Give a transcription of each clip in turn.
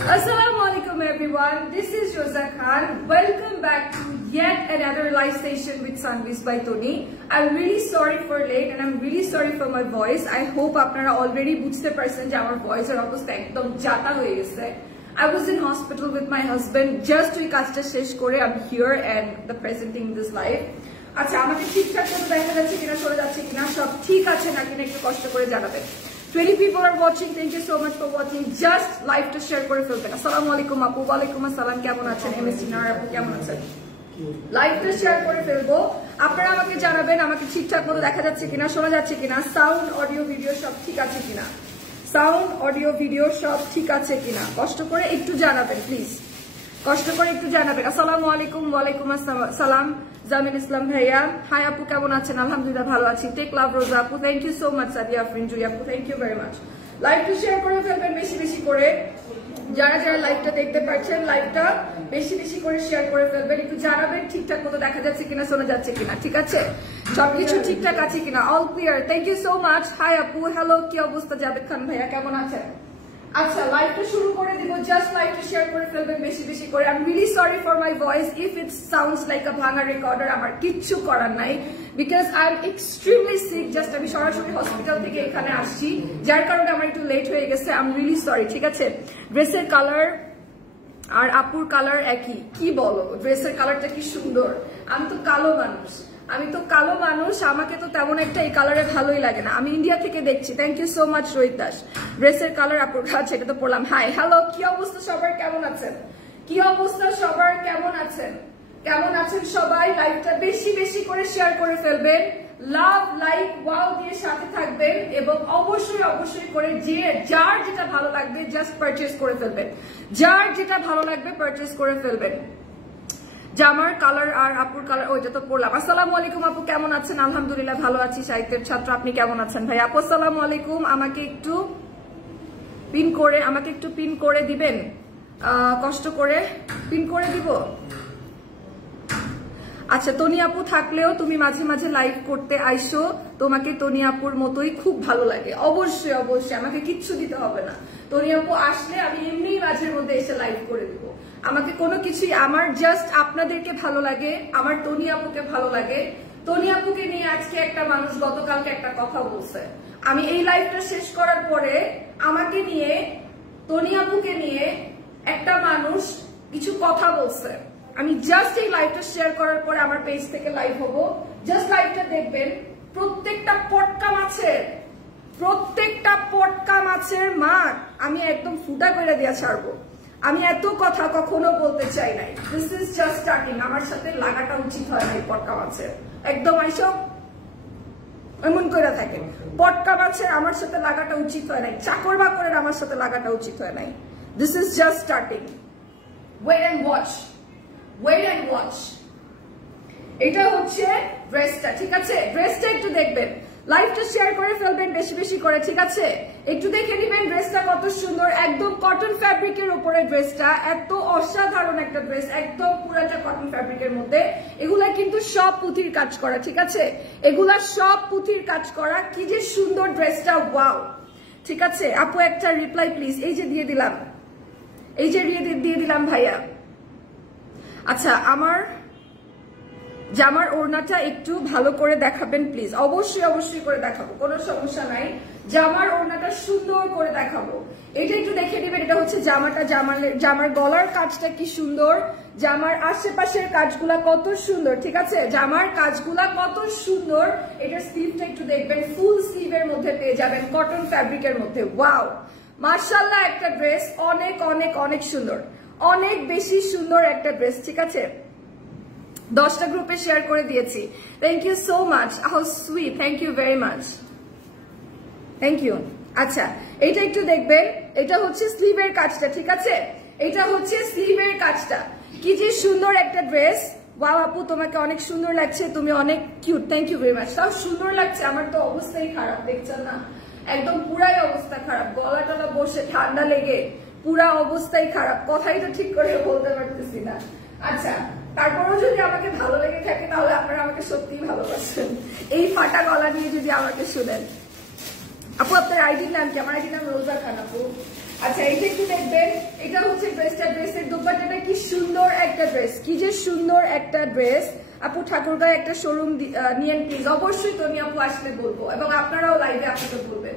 Assalamualaikum everyone, this is Rosa Khan. Welcome back to yet another live station with Sunbeams by Tony. I'm really sorry for late and I'm really sorry for my voice. I hope আপনারা already বুঝতে পারছেন যে আমার ভয়েসের অবস্থা একদম জাতা হয়ে গেছে. I was in hospital with my husband just ওই কাজটা শেষ করে I'm here and the presenting this live. আচ্ছা আমাকে ঠিকঠাক করে দেখা যাচ্ছে কিনা সরে যাচ্ছে কিনা সব ঠিক আছে নাকি একটু কষ্ট করে জানাবেন. 20 people are watching. Thank you so much for watching. Just live to share করে ফেলবেন. আসসালামু আলাইকুম আপু। ওয়ালাইকুম আসসালাম। কেমন আছেন? এমএসসি নার আপু কেমন আছেন? লাইভ তো শেয়ার করে ফেলবো। আপনারা আমাকে জানাবেন আমাকে ঠিকঠাক মতো দেখা যাচ্ছে কিনা শোনা যাচ্ছে কিনা সাউন্ড অডিও ভিডিও সব ঠিক আছে কিনা সাউন্ড অডিও ভিডিও সব ঠিক আছে কিনা কষ্ট করে একটু জানাবেন প্লিজ কষ্ট করে একটু জানাবেন। আসসালামু আলাইকুম। ওয়ালাইকুম আসসালাম জামিল ইসলাম ভাইয়া। হাই আপু কেমন আছেন? আলহামদুলিল্লাহ ভালো আছি। টেক লাভ রোজা আপু thank you so much. Sadia Afrin Jui আপু thank you very much. Live to share করে ফেলবেন বেশি বেশি করে। যারা যারা লাইভটা দেখতে পাচ্ছেন লাইভটা বেশি বেশি করে শেয়ার করে ফেলবেন। একটু জানাবেন ঠিকঠাক মতো দেখা যাচ্ছে কিনা শোনা যাচ্ছে কিনা ঠিক আছে সবকিছু ঠিকঠাক আছে কিনা all clear. Thank you so much. Hi আপু হ্যালো কি অবস্থা জাবেদ খান ভাইয়া কেমন আছেন? আচ্ছা লাইভটা শুরু করে দিব। জাস্ট লাইভটা শেয়ার করে ফেলবেন বেশি বেশি করে। I am really sorry for my voice if it sounds like a ভাঙা রেকর্ডার। আমার কিচ্ছু করার নাই because I am extremely sick. Just আমি সরাসরি হসপিটাল থেকে এখানে আসছি যার কারণে আমার একটু লেট হয়ে গেছে। আই এম রিয়েলি সরি ঠিক আছে। ড্রেসের কালার আর আপুর কালার একই কি বলো? ড্রেসের কালারটা কি সুন্দর। আমি তো কালো মানুষ আমাকে তো তেমন একটা এই কালারে ভালোই লাগে না। আমি ইন্ডিয়া থেকে দেখছি। Thank you so much Rohit Das. ড্রেসের কালার আপুর কাছে এটা তো পড়লাম। হাই হ্যালো কি অবস্থা সবার কেমন আছেন? কি অবস্থা সবার কেমন আছেন? কেমন আছেন সবাই? লাইভটা বেশি বেশি করে শেয়ার করে ফেলবেন। লাভ লাইক ওয়াও দিয়ে সাথে থাকবেন এবং অবশ্যই অবশ্যই করে যে যার যেটা ভালো লাগবে জাস্ট পারচেজ করে ফেলবেন। যার যেটা ভালো লাগবে পারচেজ করে ফেলবেন। জামার কালার আর আপুর কালার ওইটা তো পড়লাম। আসসালামু আলাইকুম আপু কেমন আছেন? আলহামদুলিল্লাহ ভালো আছি। সাহিত্যের ছাত্র আপনি কেমন আছেন ভাই? আপু আসসালামু আলাইকুম। আমাকে একটু পিন করে দিবেন কষ্ট করে পিন করে দিব। আচ্ছা তনি আপু থাকলেও তুমি মাঝে মাঝে লাইভ করতে আইসো তোমাকে তনি আপুর মতোই খুব ভালো লাগে। অবশ্যই অবশ্যই আমাকে কিচ্ছু দিতে হবে না। তনি আপু আসলে আমি এমনি মাঝের মধ্যে এসে লাইভ করে দিব। আমাকে কোনো কিছুই আমার জাস্ট আপনাদেরকে ভালো লাগে আমার তনি আপুকে ভালো লাগে। তনি আপুকে নিয়ে আজকে একটা মানুষ গতকালকে একটা কথা বলছে। আমি এই লাইভটা শেষ করার পরে আমাকে নিয়ে তনি আপুকে নিয়ে একটা মানুষ কিছু কথা বলছে। আমি জাস্ট এই লাইভটা শেয়ার করার পরে আমার পেজ থেকে লাইভ হবো। জাস্ট লাইভটা দেখবেন। প্রত্যেকটা পটকা মাছের মাঠ আমি একদম ফুটা করে দিয়ে ছাড়বো। আমি এত কথা কখনো বলতে চাই নাই। This is just starting. আমার সাথে লাগাটা উচিত হয় নাই পটকা মাছের। একদম আইসব এমন করে থাকে। পটকা মাছের আমার সাথে লাগাটা উচিত হয় নাই। চাকর বাকরের আমার সাথে লাগাটা উচিত হয় নাই। This is just starting. Wait and watch. এটা হচ্ছে ড্রেসটা ঠিক আছে। ড্রেসটা একটু দেখবেন। লাইভটা শেয়ার করে ফেলবেন বেশি বেশি করে ঠিক আছে। একটু দেখে নিবেন ড্রেসটা কত সুন্দর। একদম কটন ফ্যাব্রিকের উপরে ড্রেসটা এত অসাধারণ একটা ড্রেস। একদম পুরাটা কটন ফ্যাব্রিকের মধ্যে। এগুলা কিন্তু সব পুঁথির কাজ করা ঠিক আছে। এগুলা সব পুঁথির কাজ করা। কি যে সুন্দর ড্রেসটা ওয়াও ঠিক আছে। আপু একটা রিপ্লাই প্লিজ। এই যে দিয়ে দিলাম ভাইয়া। আচ্ছা আমার জামার ওড়নাটা একটু ভালো করে দেখাবেন প্লিজ। অবশ্যই অবশ্যই করে দেখাবো কোনো সমস্যা নাই। জামার ওড়নাটা সুন্দর করে দেখাবো। এটা একটু দেখে দিবেন। এটা হচ্ছে জামাটা। জামার গলার কাজটা কি সুন্দর। জামার আশেপাশের কাজগুলা কত সুন্দর ঠিক আছে। জামার কাজগুলা কত সুন্দর। এটার স্লিভটা একটু দেখবেন। ফুল স্লিভের মধ্যে পেয়ে যাবেন কটন ফ্যাব্রিকের মধ্যে। ওয়াও মাশাআল্লাহ একটা ড্রেস। অনেক অনেক অনেক সুন্দর। অনেক বেশি সুন্দর একটা ড্রেস ঠিক আছে। 10টা গ্রুপে শেয়ার করে দিয়েছি। Thank you so much. How sweet. Thank you very much. Thank you. আচ্ছা এটা একটু দেখবেন। এটা হচ্ছে স্লিভের কাজটা ঠিক আছে। এটা হচ্ছে স্লিভের কাজটা। কি যে সুন্দর একটা ড্রেস। ওয়াও আপু তোমাকে অনেক সুন্দর লাগছে। তুমি অনেক cute. Thank you very much. তাও সুন্দর লাগছে। আমার তো অবস্থাই খারাপ দেখছেন না। একদম পুরাই অবস্থা খারাপ। গলা টলা বসে ঠান্ডা লেগে পুরা অবস্থাই খারাপ। কথাই তো ঠিক করে বলতে পারতেছি না। আচ্ছা তারপরেও যদি আমাকে ভালো লেগে থাকে তাহলে আপনারা আমাকে সত্যিই ভালোবাসেন। এই ফাটা গলা নিয়ে যদি আমাকে শুনেন। আপু আপনার আইডির নাম কি? আমার আইডির নাম রোজা খান আপু। আচ্ছা এইটা একটু দেখবেন, এটা হচ্ছে ড্রেসটা, ড্রেসের দোপাট্টাটা কি সুন্দর একটা ড্রেস, কি যে সুন্দর একটা ড্রেস। আপু ঠাকুরগাঁয়ে একটা শোরুম নিয়েন প্লিজ। অবশ্যই তনি আপু আসলে বলবো, এবং আপনারাও লাইভে আপুকে বলবেন,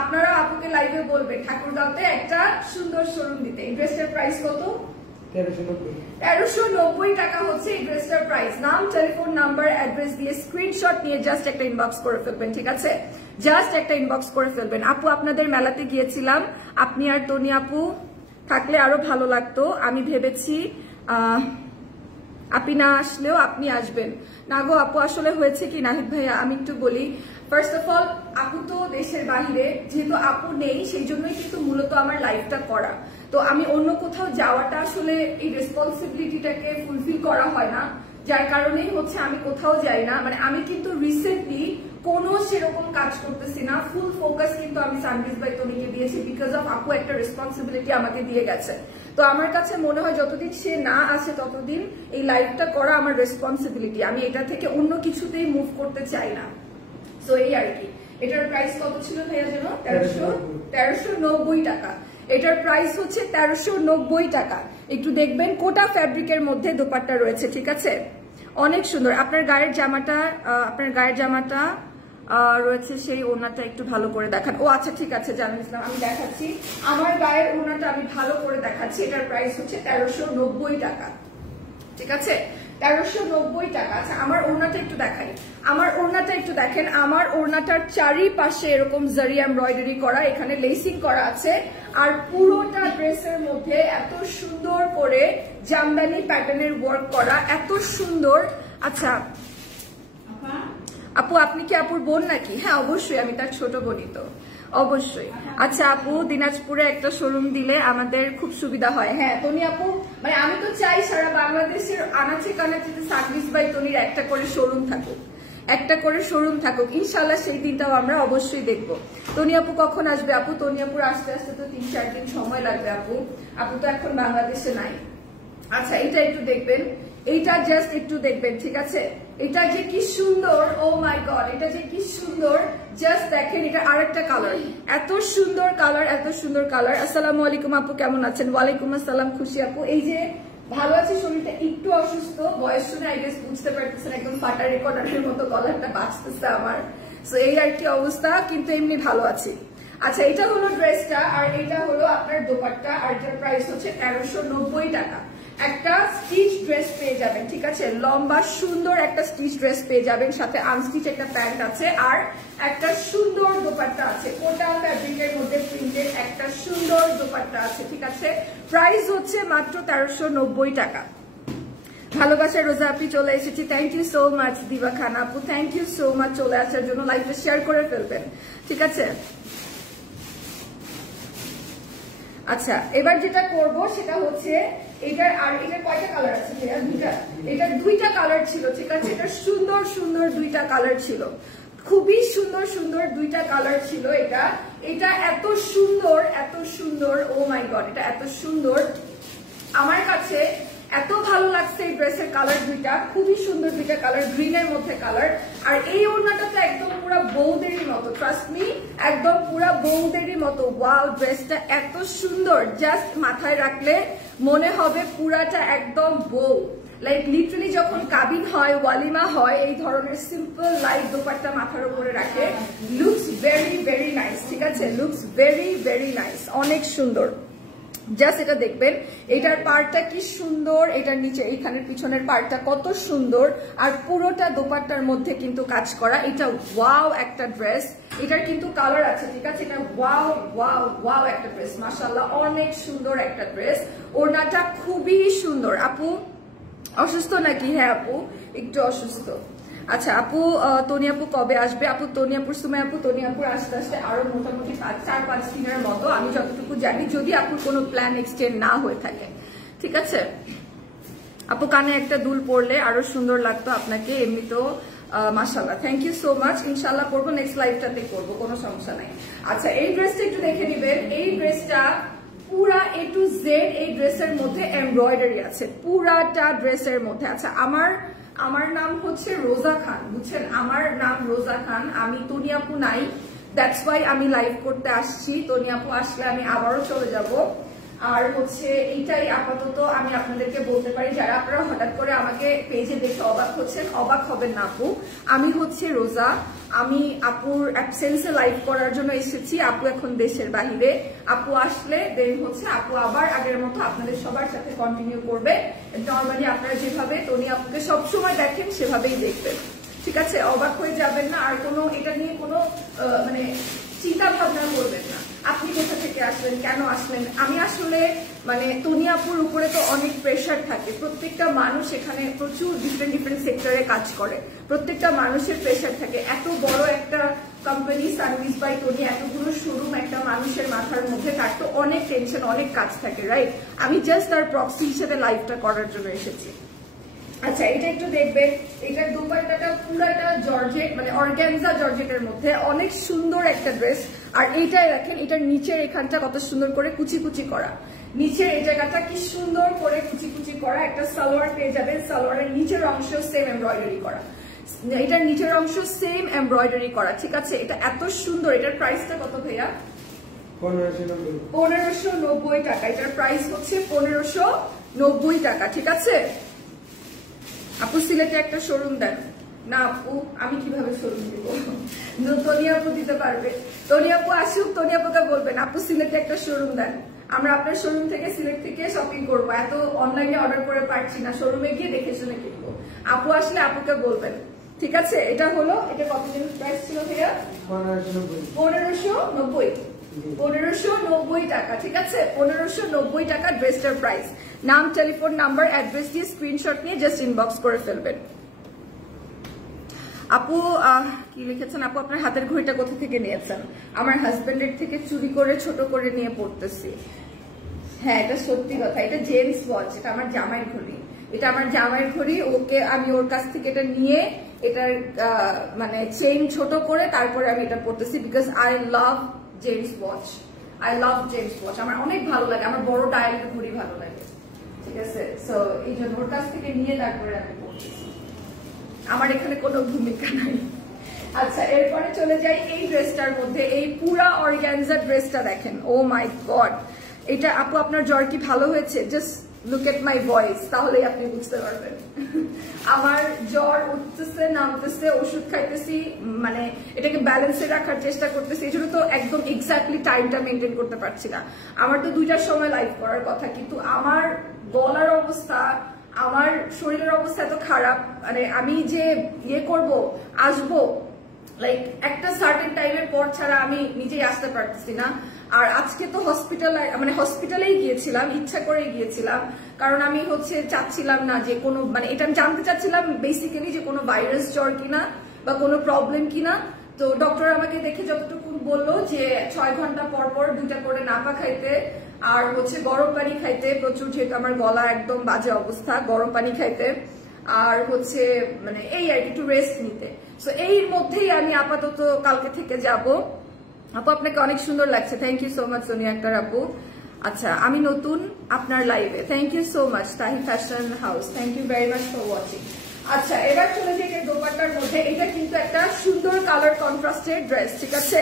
আপনারা আপুকে লাইভে বলবেন ঠাকুরগাঁওতে একটা সুন্দর শোরুম দিতে। এই ড্রেসটার প্রাইস কত? 1390 টাকা হচ্ছে এই ড্রেসটার প্রাইস। নাম, টেলিফোন নাম্বার, অ্যাড্রেস দিয়ে স্ক্রিনশট নিয়ে জাস্ট একটা ইনবক্স করে ফেলবেন, ঠিক আছে? জাস্ট একটা ইনবক্স করে ফেলবেন। আপু আপনাদের মেলাতে গিয়েছিলাম, আপনি আর তনি আপু থাকলে আরো ভালো লাগতো। আমি ভেবেছি আপনি না আসলেও আপনি আসবেন। না গো আপু, আসলে হয়েছে কি নাহিদ ভাইয়া, আমি একটু বলি। ফার্স্ট অফ অল আপু তো দেশের বাহিরে, যেহেতু আপু নেই সেই জন্যই কিন্তু মূলত আমার লাইফটা করা। তো আমি অন্য কোথাও যাওয়াটা আসলে এই রেসপন্সিবিলিটিটাকে ফুলফিল করা হয় না, যার কারণেই হচ্ছে আমি কোথাও যাই না। মানে আমি কিন্তু রিসেন্টলি কোনো সেরকম কাজ করতেছি না, ফুল ফোকাস কিন্তু আমি সানভিজ বাই তনিকে দিয়েছি, বিকজ অফ আপু একটা রেসপন্সিবিলিটি আমাকে দিয়ে গেছে। তো আমার কাছে মনে হয় যতদিন সে না আসে ততদিন এই লাইফটা করা আমার রেসপন্সিবিলিটি, আমি এটা থেকে অন্য কিছুতেই মুভ করতে চাই না। তো এই আর কি। এটার প্রাইস কত ছিল ভাইয়া যেন? 1390 টাকা। এটার প্রাইস হচ্ছে 1390 টাকা। একটু দেখবেন কোটা ফ্যাব্রিকের মধ্যে দোপাট্টা রয়েছে, ঠিক আছে? অনেক সুন্দর। আপনার গায়ের জামাটা রয়েছে সেই ওড়নাটা একটু ভালো করে দেখান। ও আচ্ছা ঠিক আছে জানেন ইসলাম, আমি দেখাচ্ছি। আমার গায়ের ওড়নাটা আমি ভালো করে দেখাচ্ছি। এটার প্রাইস হচ্ছে 1390 টাকা, ঠিক আছে? 1390 টাকা। আচ্ছা আমার ওড়নাটা একটু দেখাই, আমার ওড়নাটা একটু দেখেন। আমার ওড়নাটার চারিপাশে এরকম জারি এমব্রয়ডারি করা, এখানে লেসিং করা আছে, আর পুরোটা ড্রেসের মধ্যে এত সুন্দর করে জামদানি প্যাটার্নের ওয়ার্ক করা, এত সুন্দর। আচ্ছা আপু আপনি কি আপুর বোন নাকি? হ্যাঁ অবশ্যই, আমি তার ছোট বোনই তো, অবশ্যই। আচ্ছা আপু দিনাজপুরে একটা শোরুম দিলে আমাদের খুব সুবিধা হয়। হ্যাঁ তনি আপু, মানে আমি তো চাই সারা বাংলাদেশের আনাচে কানাচে সানভিজ বাই তনির একটা করে শোরুম থাকুক, একটা করে শোরুম থাকুক। ইনশাল্লাহ সেই দিনটাও আমরা অবশ্যই দেখবো। তনি আপু কখন আসবে? আপু তনি আপুর আসতে আসতে তো 3-4 দিন সময় লাগবে আপু, আপু তো এখন বাংলাদেশে নাই। আচ্ছা এটা একটু দেখবেন, এইটা জাস্ট একটু দেখবেন, ঠিক আছে? এটা যে কি সুন্দর, ও মাই গড, এটা যে কি সুন্দর, জাস্ট দেখেন। এটা আরেকটা কালার, এত সুন্দর কালার, এত সুন্দর কালার। আসসালামু আলাইকুম আপু, কেমন আছেন? ওয়ালাইকুম আসসালাম খুশি আপু। এই যে ভালো আছে, শরীরটা একটু অসুস্থ, বয়স শুনে আই গেস বুঝতে পারতেছেন, একদম ফাটা রেকর্ডারের মতো গলাটা বাঁচতেছে আমার। সো এই আর কি অবস্থা, কিন্তু এমনি ভালো আছি। আচ্ছা এটা হলো ড্রেসটা, আর এটা হলো আপনার দোপাট্টা, আর এটার প্রাইস হচ্ছে 1390 টাকা। একটা স্টিচ ড্রেস পেয়ে যাবেন, ঠিক আছে? লম্বা সুন্দর একটা স্টিচ ড্রেস পেয়ে যাবেন, সাথে আনস্টিচ একটা প্যান্ট আছে, আর একটা সুন্দর দোপাট্টা আছে, কোটা ফ্যাব্রিকের মধ্যে প্রিন্টেড একটা সুন্দর দোপাট্টা আছে, ঠিক আছে? প্রাইস হচ্ছে মাত্র 1390 টাকা। ভালোবাসা রোজা আপনি চলে এসেছি, থ্যাংক ইউ সো মাচ। দিবা খান আপু থ্যাংক ইউ সো মাচ চলে আসার জন্য। লাইভে শেয়ার করে ফেলবেন, ঠিক আছে? আচ্ছা এবার যেটা করব সেটা হচ্ছে এটার, আর এটার কয়টা কালার আছে? দুইটা, এটার দুইটা কালার ছিল, ঠিক আছে? এটা সুন্দর সুন্দর দুইটা কালার ছিল, খুবই সুন্দর সুন্দর দুইটা কালার ছিল। এটা এত সুন্দর, এত সুন্দর, ও মাই গড, এটা এত সুন্দর, আমার কাছে এত ভালো লাগছে এই ড্রেসের কালার দুইটা, খুবই সুন্দর দুইটা কালার, গ্রিনের মধ্যে কালার। আর এই ওড়নাটা তো একদম পুরা বৌদেরই মতো, ট্রাস্ট মি, একদম পুরা বৌদেরই মতো। ওয়াও ড্রেসটা এত সুন্দর, জাস্ট মাথায় রাখলে মনে হবে পুরাটা একদম বউ। লাইক লিটারালি যখন কাবিন হয়, ওয়ালিমা হয়, এই ধরনের সিম্পল লাইট দোপাট্টা মাথার উপরে রাখে, লুকস ভেরি ভেরি নাইস, ঠিক আছে? লুকস ভেরি ভেরি নাইস, অনেক সুন্দর। জাস্ট এটা দেখবেন, এটার পার্টটা কি সুন্দর, এটার নিচে এইখানের পিছনের পার্টটা কত সুন্দর, আর পুরোটা দোপাট্টার মধ্যে কিন্তু কাজ করা। এটা ওয়াও একটা ড্রেস, এটার কিন্তু কালার আছে, ঠিক আছে? এটা ওয়াও ওয়াও ওয়াও একটা ড্রেস, মাশাআল্লাহ অনেক সুন্দর একটা ড্রেস। ওড়নাটা খুবই সুন্দর। আপু অসুস্থ নাকি? হ্যাঁ আপু একটু অসুস্থ। আচ্ছা আপু তনি আপু কবে আসবে? আপু তনি আপুর সময়, আপু তনি আপুর আস্তে আস্তে আরো মোটামুটি 4-5 দিনের মতো, আমি যতটুকু জানি, যদি আপুর কোনো প্ল্যান এক্সটেন্ড না হয়ে থাকে, ঠিক আছে? আপু কানে একটা দুল পরলে আরো সুন্দর লাগতো আপনাকে, এমনি তো মাশাআল্লাহ, থ্যাংক ইউ সো মাচ। ইনশাআল্লাহ করবো, নেক্সট লাইভটাতে করবো, কোনো সমস্যা নাই। আচ্ছা এই ড্রেসটা একটু দেখে নিবেন, এই ড্রেসটা পুরা A to Z এই ড্রেসের মধ্যে এমব্রয়ডারি আছে, পুরাটা ড্রেসের মধ্যে। আচ্ছা আমার নাম হচ্ছে রোজা খান, বুঝছেন? আমার নাম রোজা খান, আমি তনি আপু নাই, দ্যাটস ওয়াই আমি লাইভ করতে আসছি। তনি আপু আসলে আমি আবারও চলে যাব। আর হচ্ছে এইটাই আপাতত আমি আপনাদেরকে বলতে পারি, যারা আপনারা হঠাৎ করে আমাকে পেজে দেখে অবাক হচ্ছেন, অবাক হবেন না আপু। আমি হচ্ছে রোজা, আমি আপুর অ্যাবসেন্সে লাইভ করার জন্য এসেছি। আপু এখন দেশের বাহিরে, আপু আসলে দেন হচ্ছে আপু আবার আগের মতো আপনাদের সবার সাথে কন্টিনিউ করবে। নর্মালি আপনারা যেভাবে তনি আপুকে সবসময় দেখেন সেভাবেই দেখবেন, ঠিক আছে? অবাক হয়ে যাবেন না, আর কোনো এটা নিয়ে কোনো মানে চিন্তা ভাবনা করবেন না। আপনি কোথা থেকে আসলেন, কেন আসলেন? আমি আসলে মানে তনি আপুর উপরে তো অনেক প্রেশার থাকে, প্রত্যেকটা মানুষ এখানে প্রচুর ডিফারেন্ট সেক্টরে কাজ করে, প্রত্যেকটা মানুষের প্রেশার থাকে। এত বড় একটা কোম্পানি সানভিস বাই তনি, এতগুলো শোরুম একটা মানুষের মাথার মধ্যে, তার তো অনেক টেনশন, অনেক কাজ থাকে, রাইট? আমি জাস্ট তার প্রক্সি হিসেবে লাইভটা করার জন্য এসেছি। আচ্ছা, এটা একটু দেখবেন, এটার দুপাট্টাটা পুরাটা জর্জেট, মানে অর্গানজা জর্জেটের মধ্যে অনেক সুন্দর একটা ড্রেস। আর এইটাই দেখেন, এটার নিচের এখানটা কত সুন্দর করে কুচি কুচি করা, নিচের এই জায়গাটা কি সুন্দর করে কুচি কুচি করা। একটা সালোয়ার পেয়ে যাবেন, সালোয়ারের নিচের অংশ সেম এমব্রয়ডারি করা, এটার নিচের অংশ সেম এমব্রয়ডারি করা, ঠিক আছে? এটা এত সুন্দর। এটার প্রাইসটা কত ভাইয়া? 1590 টাকা। এটার প্রাইস হচ্ছে 1590 টাকা, ঠিক আছে? আপু সিলেটে একটা শোরুম দেন না? আপু আমি কিভাবে শোরুম দিব? তনি আপু দিতে পারবে। তনি আপু আসুক, তনি আপুকে বলবেন আপু সিলেটে একটা শোরুম দেন, আমরা আপনার শোরুম থেকে সিলেট থেকে শপিং করবো। এত অনলাইনে অর্ডার করে পারছি না, শোরুমে গিয়ে দেখে শুনে কিনবো। আপু আসলে আপুকে বলবেন, ঠিক আছে? এটা হলো, এটা কত দিন প্রাইস ছিল ভাইয়া? 1590। 1590 টাকা, ঠিক আছে? 1590 টাকা ড্রেসটার প্রাইস। নাম, টেলিফোন নাম্বার, অ্যাড্রেস দিয়ে স্ক্রিনশট নিয়ে জাস্ট ইনবক্স করে ফেলবেন। আপু কি লিখেছেন? আপু আপনার হাতের ঘড়িটা কোথা থেকে নিয়েছেন? আমার হাজবেন্ডের থেকে চুরি করে ছোট করে নিয়ে পড়তেছি। হ্যাঁ, এটা সত্যি কথা। এটা জেমস ওয়াচ, এটা আমার জামাইয়ের ঘড়ি, এটা আমার জামাইয়ের ঘড়ি। ওকে আমি ওর কাছ থেকে এটা নিয়ে এটার মানে চেইন ছোট করে তারপরে আমি এটা পড়তেছি, because I love James watch, I love James watch. আমার অনেক ভালো লাগে, আমার বড় ডায়ালের ঘড়ি ভালো লাগে, ঠিক আছে? সো এই জন্য ওর কাছ থেকে নিয়ে তারপরে আমি পড়তেছি, আমার এখানে কোনো ভূমিকা নাই। আচ্ছা, এরপরে চলে যাই এই ড্রেসটার মধ্যে। এই পুরা অর্গানজা ড্রেসটা দেখেন, ও মাই গড! এটা আপু আপনার জ্বর কি ভালো হয়েছে? Just look at my voice, তাহলেই আপনি বুঝতে পারবেন। আমার জ্বর উঠতেছে নামতেছে, ওষুধ খাইতেছি, মানে এটাকে ব্যালেন্সে রাখার চেষ্টা করতেছি। এই জন্য তো একদম এক্স্যাক্টলি টাইমটা মেনটেন করতে পারছি না। আমার তো 2টার সময় লাইভ করার কথা, কিন্তু আমার গলার অবস্থা, আমার শরীরের অবস্থা এত খারাপ, মানে আমি যে ইয়ে করব, আসবো, লাইক একটা সার্টেন টাইমের পর ছাড়া আমি নিজেই আসতে পারতেছি না। আর আজকে তো হসপিটালেই গিয়েছিলাম, ইচ্ছা করে গিয়েছিলাম, কারণ আমি হচ্ছে চাচ্ছিলাম না যে কোনো, মানে এটা আমি জানতে চাচ্ছিলাম বেসিক্যালি যে কোনো ভাইরাস জ্বর কিনা বা কোনো প্রবলেম কিনা। তো ডক্টর আমাকে দেখে যতটুকু বললো যে 6 ঘন্টা পর পর 2টা করে নাপা খাইতে, আর হচ্ছে গরম পানি খাইতে প্রচুর, যেহেতু আমার গলা একদম বাজে অবস্থা, গরম পানি খাইতে, আর হচ্ছে মানে এই আর একটু রেস্ট নিতে। সো এর মধ্যেই আমি আপাতত কালকে থেকে যাব। আপু আপনাকে অনেক সুন্দর লাগছে, thank you so much Sonia Akter আপু। আচ্ছা, আমি নতুন আপনার লাইভে, thank you so much Tahi fashion house, thank you very much for watching. আচ্ছা, এবার চলে যাই এর দোপাট্টার মধ্যে। এটা কিন্তু একটা সুন্দর কালার কন্ট্রাস্টেড ড্রেস, ঠিক আছে?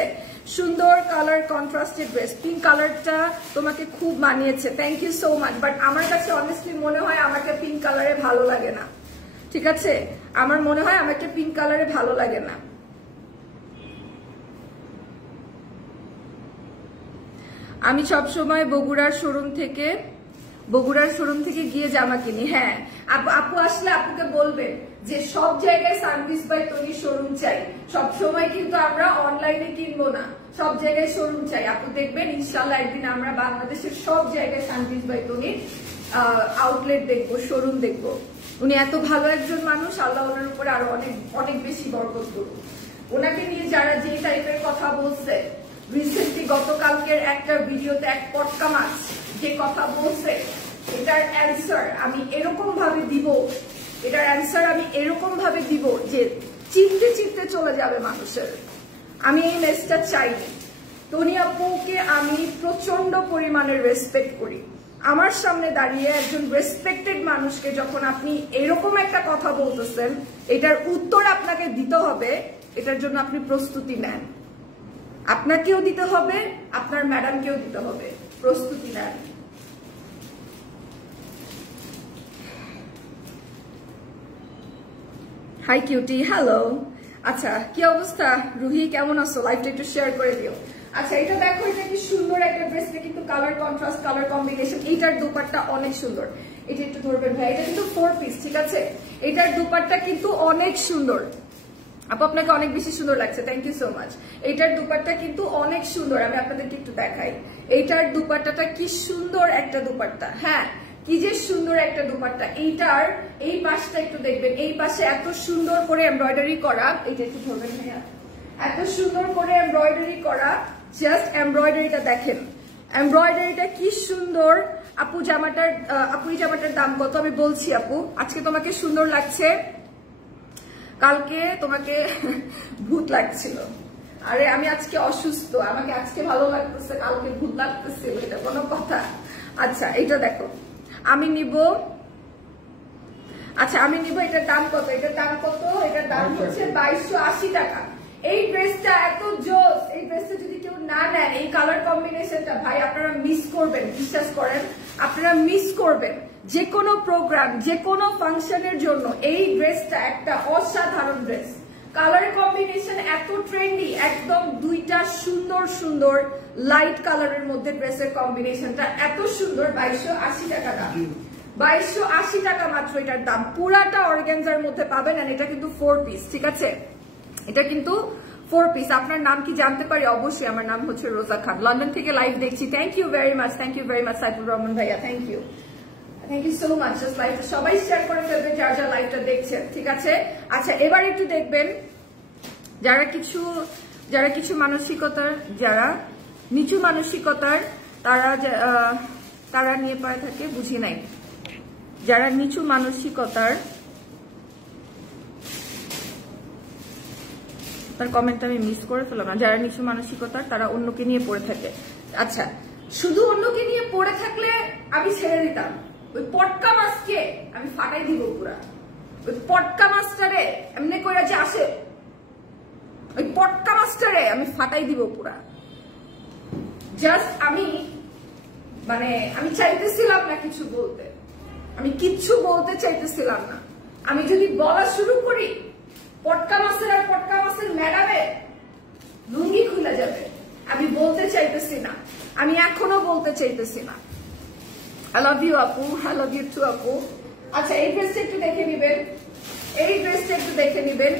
সুন্দর কালার কন্ট্রাস্টেড ড্রেস, পিঙ্ক কালারটা তোমাকে খুব মানিয়েছে, thank you so much. But আমার কাছে অনেস্টলি মনে হয় আমাকে পিঙ্ক কালারে ভালো লাগে না, ঠিক আছে? আমার মনে হয় আমাকে পিঙ্ক কালারে ভালো লাগে না। আমি সবসময় বগুড়ার শোরুম থেকে গিয়ে জামা কিনি। হ্যাঁ আপু আসলে আপুকে বলবেন যে সব জায়গায় সানভিস বাই তনি শোরুম চাই, সব সময় কিন্তু আমরা অনলাইনে কিনবো না, সব জায়গায় শোরুম চাই। আপু দেখবেন ইনশাল্লাহ একদিন আমরা বাংলাদেশের সব জায়গায় সানভিস বাই তনির আউটলেট দেখবো, শোরুম দেখবো। উনি এত ভালো একজন মানুষ, আল্লাহ ওনার উপরে আরো অনেক অনেক বেশি বরকত করুন। ওনাকে নিয়ে যারা যে টাইপের কথা বলছে, রিসেন্টলি গতকালকের একটা ভিডিওতে এক পটকা মাছ যে কথা বলছে, এটার অ্যান্সার আমি এরকম ভাবে দিব যে চিনতে চলে যাবে মানুষের। আমি এই মেসটা চাইনি। তনি আপুকে আমি প্রচন্ড পরিমাণে রেসপেক্ট করি। আমার সামনে দাঁড়িয়ে একজন রেসপেক্টেড মানুষকে যখন আপনি এরকম একটা কথা বলতেছেন, এটার উত্তর আপনাকে দিতে হবে, এটার জন্য আপনি প্রস্তুতি নেন। আপনাকেও দিতে হবে, আপনার ম্যাডামকেও দিতে হবে। প্রস্তুতি নেন। High cutie, hello. আচ্ছা, কি অবস্থা রুহি, কেমন আছো? লাইভটা একটু শেয়ার করে দিও। আচ্ছা, এটা দেখো, এটা কি সুন্দর একটা ড্রেসটা, কিন্তু কালার কন্ট্রাস্ট, কালার কম্বিনেশন। এইটার দুপাট্টা অনেক সুন্দর। এটা একটু ধরবেন ভাই, এটা কিন্তু 4 পিস, ঠিক আছে? এটার দুপাট্টা কিন্তু অনেক সুন্দর। আপু আপনাকে অনেক বেশি সুন্দর লাগছে, থ্যাংক ইউ সো মাচ। এইটার দুপাট্টা কিন্তু অনেক সুন্দর, আমি আপনাদেরকে একটু দেখাই। এইটার দুপাট্টাটা কি সুন্দর একটা দুপাট্টা, হ্যাঁ কি যে সুন্দর একটা দুপাট্টা। এইটার এই পাশটা একটু দেখবেন, এই পাশে এত সুন্দর করে এমব্রয়ডারি করা। এইটা একটু ধরবেন ভাইয়া, এত সুন্দর করে এমব্রয়ডারি করা। জাস্ট এমব্রয়ডারিটা দেখেন, এমব্রয়ডারিটা কি সুন্দর। আপু জামাটার, আপু এই জামাটার দাম কত? আমি বলছি আপু, আজকে তোমাকে সুন্দর লাগছে, কালকে তোমাকে ভূত লাগছিল। আরে আমি আজকে অসুস্থ, আমাকে আজকে ভালো লাগতেছে, কালকে ভূত লাগতেছিল, এটা কোনো কথা? আচ্ছা এটা দেখো, আমি নিব। আচ্ছা আমি নিব। এটার দাম কত? এটার দাম কত? এটার দাম হচ্ছে 2280 টাকা। এই ড্রেসটা এত জোস, এই ড্রেসটা যদি কেউ না নেন, এই কালার কম্বিনেশনটা ভাই আপনারা মিস করবেন, বিশ্বাস করেন আপনারা মিস করবেন। যে কোনো প্রোগ্রাম, যে কোনো ফাংশনের জন্য এই ড্রেসটা একটা অসাধারণ ড্রেস। কালার কম্বিনেশন এত ট্রেন্ডি, একদম দুইটা সুন্দর সুন্দর লাইট কালারের মধ্যে ড্রেসের কম্বিনেশনটা এত সুন্দর। 2280 টাকা দাম, 2280 টাকা মাত্র এটার দাম। পুরাটা অর্গানজার মধ্যে পাবেন, আর এটা কিন্তু 4 পিস, ঠিক আছে? এটা কিন্তু 4 পিস। আপনার নাম কি জানতে পারি? অবশ্যই, আমার নাম হচ্ছে রোজা খান, লন্ডন থেকে লাইভ দেখছি। Thank you very much, thank you very much Saifur Rahman ভাইয়া, thank you, thank you so much. Just লাইভটা সবাই শেয়ার করে ফেলবেন যারা যারা লাইভটা দেখছেন, ঠিক আছে? আচ্ছা এবার একটু দেখবেন, যারা কিছু মানসিকতার, যারা নিচু মানসিকতার, তারা নিয়ে পায় থাকে, বুঝি নাই। যারা নিচু মানসিকতার, তার কমেন্টটা আমি মিস করে ফেললাম না। যারা নিচু মানসিকতার, তারা অন্যকে নিয়ে পড়ে থাকে। আচ্ছা, শুধু অন্যকে নিয়ে পড়ে থাকলে আমি ছেড়ে দিতাম, ওই পটকা মাছকে আমি ফাটাই দিব পুরা। ওই পটকা মাছটারে এমনি করে যে আসে, ওই পটকা মাছটারে আমি ফাটাই দিব পুরা। জাস্ট আমি চাইতেছিলাম না কিছু বলতে, আমি কিচ্ছু বলতে চাইতেছিলাম না। আমি যদি বলা শুরু করি, পটকা মাছের আর পটকা মাছের ম্যাডামের লুঙ্গি খুলে যাবে। আমি বলতে চাইতেছি না, আমি এখনো বলতে চাইতেছি না। I love you আপু, I love you too আপু। আচ্ছা এই ড্রেসটা একটু দেখে নিবেন, এই ড্রেসটা একটু দেখে নিবেন।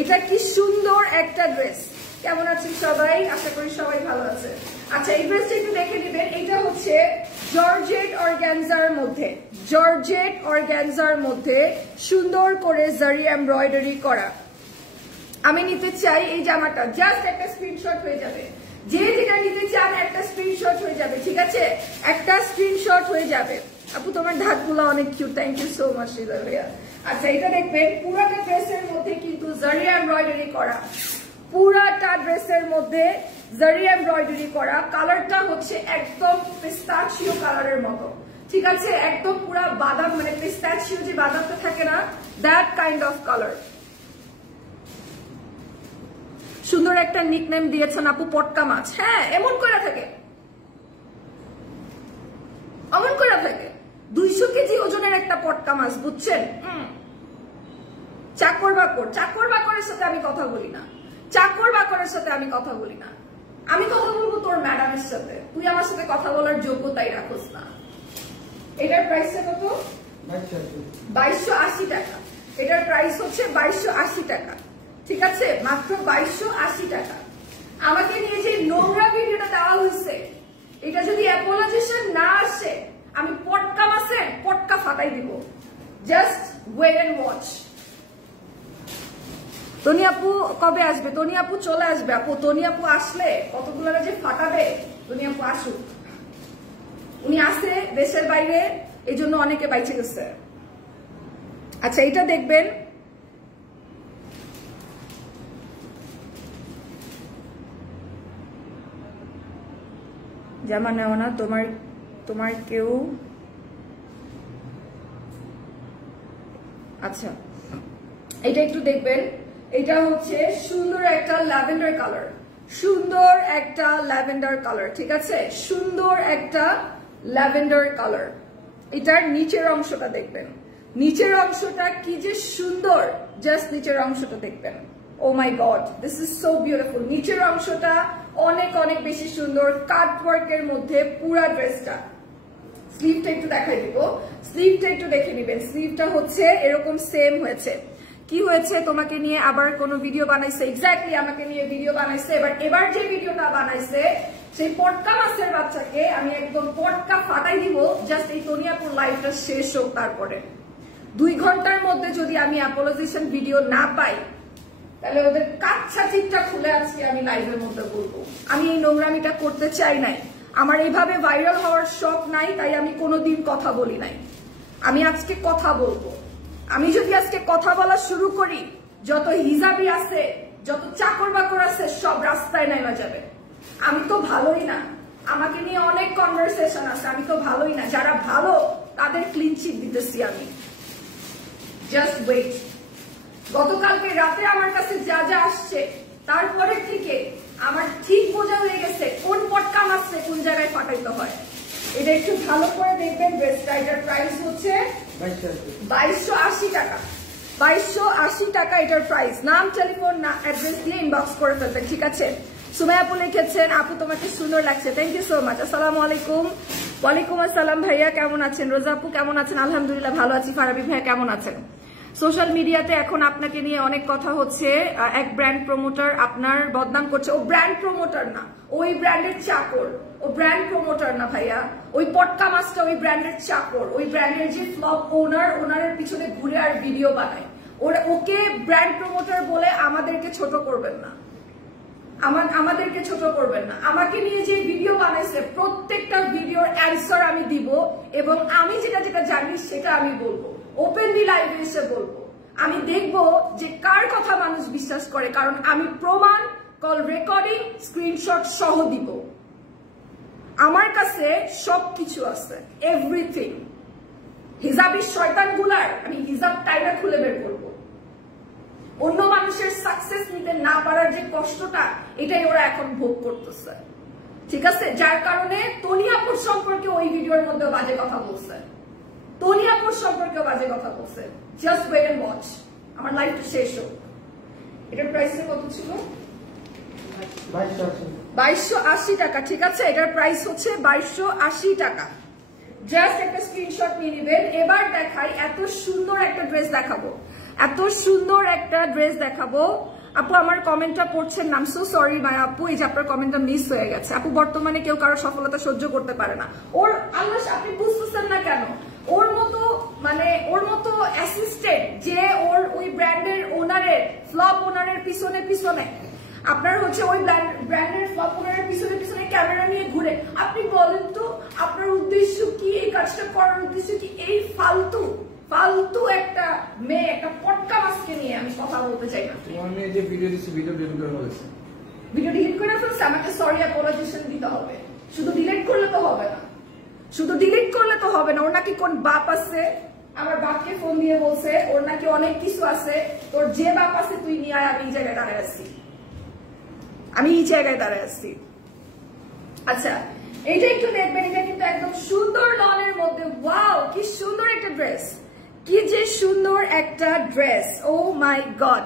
এটা কি সুন্দর একটা ড্রেস। কেমন আছেন সবাই? আশা করি সবাই ভালো আছে। আচ্ছা এই ড্রেসটা একটু দেখে নিবেন। এটা হচ্ছে জর্জেট অর্গানজার মধ্যে, জর্জেট অর্গানজার মধ্যে সুন্দর করে জারি এমব্রয়ডারি করা। আমি নিতে চাই এই জামাটা, জাস্ট একটা স্ক্রিনশট হয়ে যাবে। যে যেটা নিতে চান একটা স্ক্রিনশট হয়ে যাবে, ঠিক আছে? একটা স্ক্রিনশট হয়ে যাবে। আপু তোমার ঢাকগুলো অনেক cute, thank you so much ভাইয়া। আচ্ছা এটা দেখবেন, পুরাটা ড্রেসের মধ্যে কিন্তু জারি এমব্রয়ডারি করা, পুরাটা ড্রেসের মধ্যে জারি এমব্রয়ডারি করা। কালারটা হচ্ছে একদম পিস্তাচিও কালারের মতো, ঠিক আছে? একদম পুরা বাদাম, মানে পিস্তাচিও যে বাদামটা থাকে না, দ্যাট কাইন্ড অফ কালার। সুন্দর একটা নিকনেম দিয়েছেন আপু, পটকা মাছ। হ্যাঁ এমন করে থাকে, এমন করে থাকে। 200 কেজি ওজনের একটা পটকা মাছ, বুঝছেন? চাকর বাকর, চাকর বাকরের সাথে আমি কথা বলি না, চাকর বাকরের সাথে আমি কথা বলি না। আমি কথা বলবো তোর ম্যাডামের সাথে, তুই আমার সাথে কথা বলার যোগ্যতাই রাখোস না। এটার প্রাইসটা কত? 2280 টাকা। এটার প্রাইস হচ্ছে 2280 টাকা, ঠিক আছে? মাত্র 2280 টাকা। আমাকে নিয়ে যে নোংরা ভিডিওটা দেওয়া হয়েছে, এটা যদি অ্যাপোলজিশন না আসে, আমি পটকা মাছের পটকা ফাটাই দিব। Just wait and watch. Toni আপু কবে আসবে? তনি আপু চলে আসবে আপু। তনি আপু আসলে কতগুলো যে ফাটাবে। তনি আপু আসুক, উনি আসে দেশের বাইরে, এই জন্য অনেকে বাইচে গেছে। আচ্ছা এটা দেখবেন, জামা নেও না তোমার কেউ। আচ্ছা এটা একটু দেখবেন, এটা হচ্ছে সুন্দর একটা ল্যাভেন্ডার কালার, সুন্দর একটা ল্যাভেন্ডার কালার, ঠিক আছে, সুন্দর একটা ল্যাভেন্ডার কালার। এটার নিচের অংশটা দেখবেন, নিচের অংশটা কি যে সুন্দর, জাস্ট নিচের অংশটা দেখবেন। Oh my God, this is so beautiful. নিচের অংশটা অনেক অনেক বেশি সুন্দর, কাট ওয়ার্কের মধ্যে পুরা ড্রেসটা। স্লিভটা একটু দেখাই দিব, স্লিভটা একটু দেখে নিবেন। স্লিভটা হচ্ছে এরকম সেম হয়েছে। কি হয়েছে, তোমাকে নিয়ে আবার কোনো ভিডিও বানাইছে, এক্স্যাক্টলি আমাকে নিয়ে ভিডিও বানাইছে। এবার যে ভিডিওটা বানাইছে সেই পটকা মাছের বাচ্চাকে আমি একদম পটকা ফাটাই দিব, জাস্ট এই তনিয়াপুর লাইভটা শেষ হোক। তারপরে 2 ঘন্টার মধ্যে যদি আমি অ্যাপোলোজিশন ভিডিও না পাই, তাহলে ওদের কাচ্চা চিপটা খুলে আজকে আমি লাইভের মধ্যে বলবো। আমি এই নোংরামিটা করতে চাই নাই, আমার এইভাবে ভাইরাল হওয়ার শখ নাই, তাই আমি কোনোদিন কথা বলি নাই। আমি আজকে কথা বলবো। আমি যদি আজকে কথা বলা শুরু করি, যত হিজাবি আছে, যত চাকর বাকর আছে, সব রাস্তায় নেমে যাবে। আমি তো ভালোই না, আমাকে নিয়ে অনেক কনভারসেশন আছে, আমি তো ভালোই না। যারা ভালো তাদের ক্লিন চিট দিতেছি আমি। Just wait. গতকালকে রাতে আমার কাছে যা যা আসছে, তারপরে থেকে আমার ঠিক বোঝা হয়ে গেছে কোন পটকা মাছছে কোন জায়গায় ফাটাইতে হয়। এটা একটু ভালো করে দেখবেন। ড্রেসটা, এটার প্রাইস হচ্ছে 2280 টাকা। 2280 টাকা এটার প্রাইস। নাম, টেলিফোন, অ্যাড্রেস দিয়ে ইনবক্স করে ফেলবেন, ঠিক আছে। সুমাইয়া আপু লিখেছেন, আপু তোমাকে সুন্দর লাগছে, থ্যাংক ইউ সো মাচ। আসসালামু আলাইকুম। ওয়ালাইকুম আসসালাম ভাইয়া, কেমন আছেন? রোজা আপু কেমন আছেন? আলহামদুলিল্লাহ ভালো আছি। ফারাবি ভাইয়া কেমন আছেন? সোশ্যাল মিডিয়াতে এখন আপনাকে নিয়ে অনেক কথা হচ্ছে। এক ব্র্যান্ড প্রমোটার আপনার বদনাম করছে। ও ব্র্যান্ড প্রমোটার না, ওই ব্র্যান্ডের চাকর। ও ব্র্যান্ড প্রমোটার না ভাইয়া, ওই পটকা মাছটা ওই ব্র্যান্ডের চাকর। ওই ব্র্যান্ডের যে ফ্লপ ওনারের পিছনে ঘুরে আর ভিডিও বানায়। ওকে ব্র্যান্ড প্রমোটার বলে আমাদেরকে ছোট করবেন না, আমাদেরকে ছোট করবেন না। আমাকে নিয়ে যে ভিডিও বানাইছে, প্রত্যেকটা ভিডিওর অ্যান্সার আমি দিব, এবং আমি যেটা যেটা জানি সেটা আমি বলবো, ওপেনলি লাইভে এসে বলবো। আমি দেখবো যে কার কথা মানুষ বিশ্বাস করে, কারণ আমি প্রমাণ, কল রেকর্ডিং, স্ক্রিনশট সহ দিব। আমার কাছে সবকিছু আছে, এভরিথিং। হিজাবি শয়তান গুলার আমি হিজাব টাইমে খুলে বের করবো। অন্য মানুষের সাকসেস নিতে না পারার যে কষ্টটা, এটাই ওরা এখন ভোগ করতেছে, ঠিক আছে। যার কারণে তনিয়াপুর সম্পর্কে ওই ভিডিওর মধ্যে বাজে কথা বলছে, তনিয়াপুর সম্পর্কে বাজে কথা বলছে। জাস্ট ওয়েট এন্ড ওয়াচ, আমার লাইফটা শেষ হোক। এটার প্রাইসটা কত ছিল? 2280 টাকা, ঠিক আছে। এটার প্রাইস হচ্ছে 2280 টাকা। জাস্ট একটা স্ক্রিনশট নিয়ে নেবেন। এবার দেখাই, এত সুন্দর একটা ড্রেস দেখাবো, এত সুন্দর একটা ড্রেস দেখাবো। আপু আমার কমেন্টটা পড়ছেন না, সো সরি মাই আপু, এই যে আপনার কমেন্টটা মিস হয়ে গেছে। আপু বর্তমানে কেউ কারো সফলতা সহ্য করতে পারে না। ওর আল্লাহ, আপনি বুঝতেছেন না কেন? ওর মতো অ্যাসিস্ট্যান্ট যে ওর ওই ব্র্যান্ডের ওনারের, ফ্লপ ওনারের পিছনে পিছনে, আপনার হচ্ছে ওই ব্র্যান্ডের ফ্লপ ওনারের পিছনে পিছনে ক্যামেরা নিয়ে ঘুরে। আপনি বলেন তো আপনার উদ্দেশ্য কি? এই কাজটা করার উদ্দেশ্য কি? এই ফালতু একটা মেয়ে, একটা পটকা মাছকে নিয়ে আমি কথা বলতে চাই না। ভিডিও ডিলিট করে ফেলছে, আমাকে সরি অ্যাপোলজিশন দিতে হবে। শুধু ডিলিট করলে তো হবে না, শুধু ডিলিট করলে তো হবে না। ওর নাকি কোন বাপ আছে, আমার বাপকে ফোন দিয়ে বলছে ওর নাকি অনেক কিছু আছে। তোর যে বাপ আছে তুই নিয়ে আয়, আমি এই জায়গায় দাঁড়ায় আছি, আমি এই জায়গায় দাঁড়ায় আছি। আচ্ছা, এইটা একটু দেখবেন। এটা কিন্তু একদম সুন্দর লনের মধ্যে। ওয়াও, কি সুন্দর একটা ড্রেস, কি যে সুন্দর একটা ড্রেস। O my god.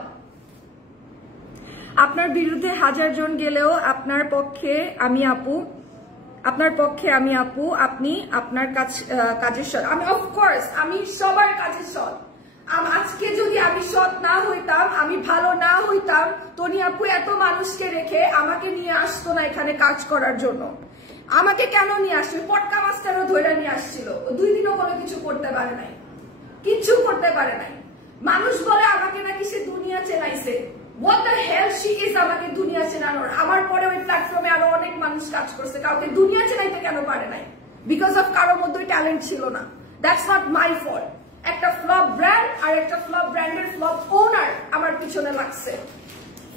আপনার বিরুদ্ধে 1000 জন গেলেও আপনার পক্ষে আমি আপু, আপনি আপনার কাজের সৎ। আমি অফকোর্স আমি সবার কাজের সৎ। আজকে যদি আমি সৎ না হইতাম, আমি ভালো না হইতাম, তনিয়াপু এত মানুষকে রেখে আমাকে নিয়ে আসতো না এখানে কাজ করার জন্য। আমাকে কেন নিয়ে আসছিল? পটকা মাস্টারও ধরে নিয়ে আসছিল। 2 দিনও কোনো কিছু করতে পারে নাই, কিচ্ছু করতে পারে নাই। মানুষ বলে আমাকে নাকি সে দুনিয়া চেনাইছে। What the hell she is আমাকে দুনিয়া চেনানোর? আমার পরে ওই প্ল্যাটফর্মে আরো অনেক মানুষ কাজ করছে, কাউকে দুনিয়া চেনাইতে কেন পারে নাই? বিকজ অফ কারোর মধ্যে ট্যালেন্ট ছিল না। That's not my fault. একটা ফ্লপ ব্র্যান্ড আর একটা ফ্লপ ব্র্যান্ডের ফ্লপ ওনার আমার পিছনে লাগছে,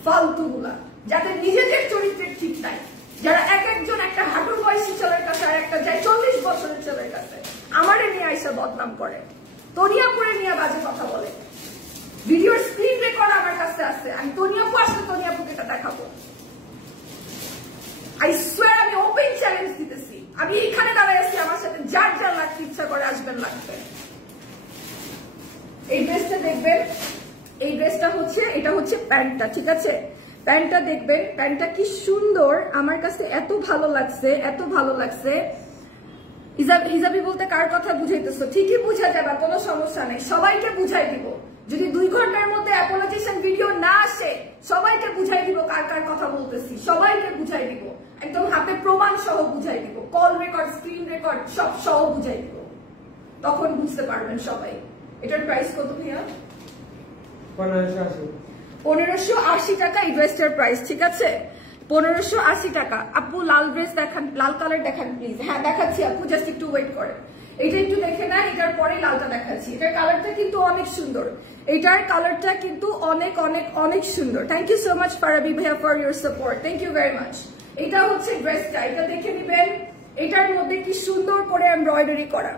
ফালতুগুলা, যাদের নিজেদের চরিত্রের ঠিক নাই, যারা এক একজন একটা হাঁটুর বয়সী ছেলের কাছে আর একটা যায় 40 বছরের ছেলের কাছে আমারে নিয়ে এসে বদনাম করে, তনিয়াপুরে নিয়ে বাজে কথা বলে। ভিডিওর স্ক্রিন রেকর্ড আমার কাছে আছে, আমি তনিয়াপু আসলে তনিয়াপুকে এটা দেখাবো। আই সোয়ার আমি ওপেন চ্যালেঞ্জ দিতেছি, আমি এখানে দাঁড়ায় আছি, আমার সাথে যার যার লাগতে ইচ্ছা করে আসবেন, লাগবে। এই ড্রেসটা দেখবেন, এই ড্রেসটা হচ্ছে, এটা হচ্ছে প্যান্টটা, ঠিক আছে? প্যান্টটা দেখবেন, প্যান্টটা কি সুন্দর, আমার কাছে এত ভালো লাগছে, এত ভালো লাগছে। হিজাবি বলতে কার কথা বুঝাইতেছো? ঠিকই বুঝা যাবে, কোনো সমস্যা নেই, সবাইকে বুঝাই দিব। যদি 2 ঘন্টার মধ্যে অ্যাপোলজাইজেশন ভিডিও না আসে, সবাইকে বুঝাই দিব কার কার কথা বলতেছি, সবাইকে বুঝাই দিব, একদম হাতে প্রমাণ সহ বুঝাই দিব, কল রেকর্ড, স্ক্রিন রেকর্ড সব সহ বুঝাই দিব, তখন বুঝতে পারবেন সবাই। এটার প্রাইস কত ভাইয়া? 1580 টাকা এই ড্রেসটার প্রাইস, ঠিক আছে? 1580 টাকা। আপু লাল ড্রেস দেখান, লাল কালার দেখান প্লিজ। হ্যাঁ দেখাচ্ছি আপু, জাস্ট একটু ওয়েট করে, এটা একটু দেখে না, এটার পরে লালটা দেখাচ্ছি। এটার কালারটা কিন্তু অনেক সুন্দর, এটার কালারটা কিন্তু অনেক অনেক অনেক সুন্দর। Thank you so much Farabi ভাইয়া for your support, thank you very much. এটা হচ্ছে ড্রেসটা, এটা দেখে নিবেন। এটার মধ্যে কি সুন্দর করে এমব্রয়ডারি করা,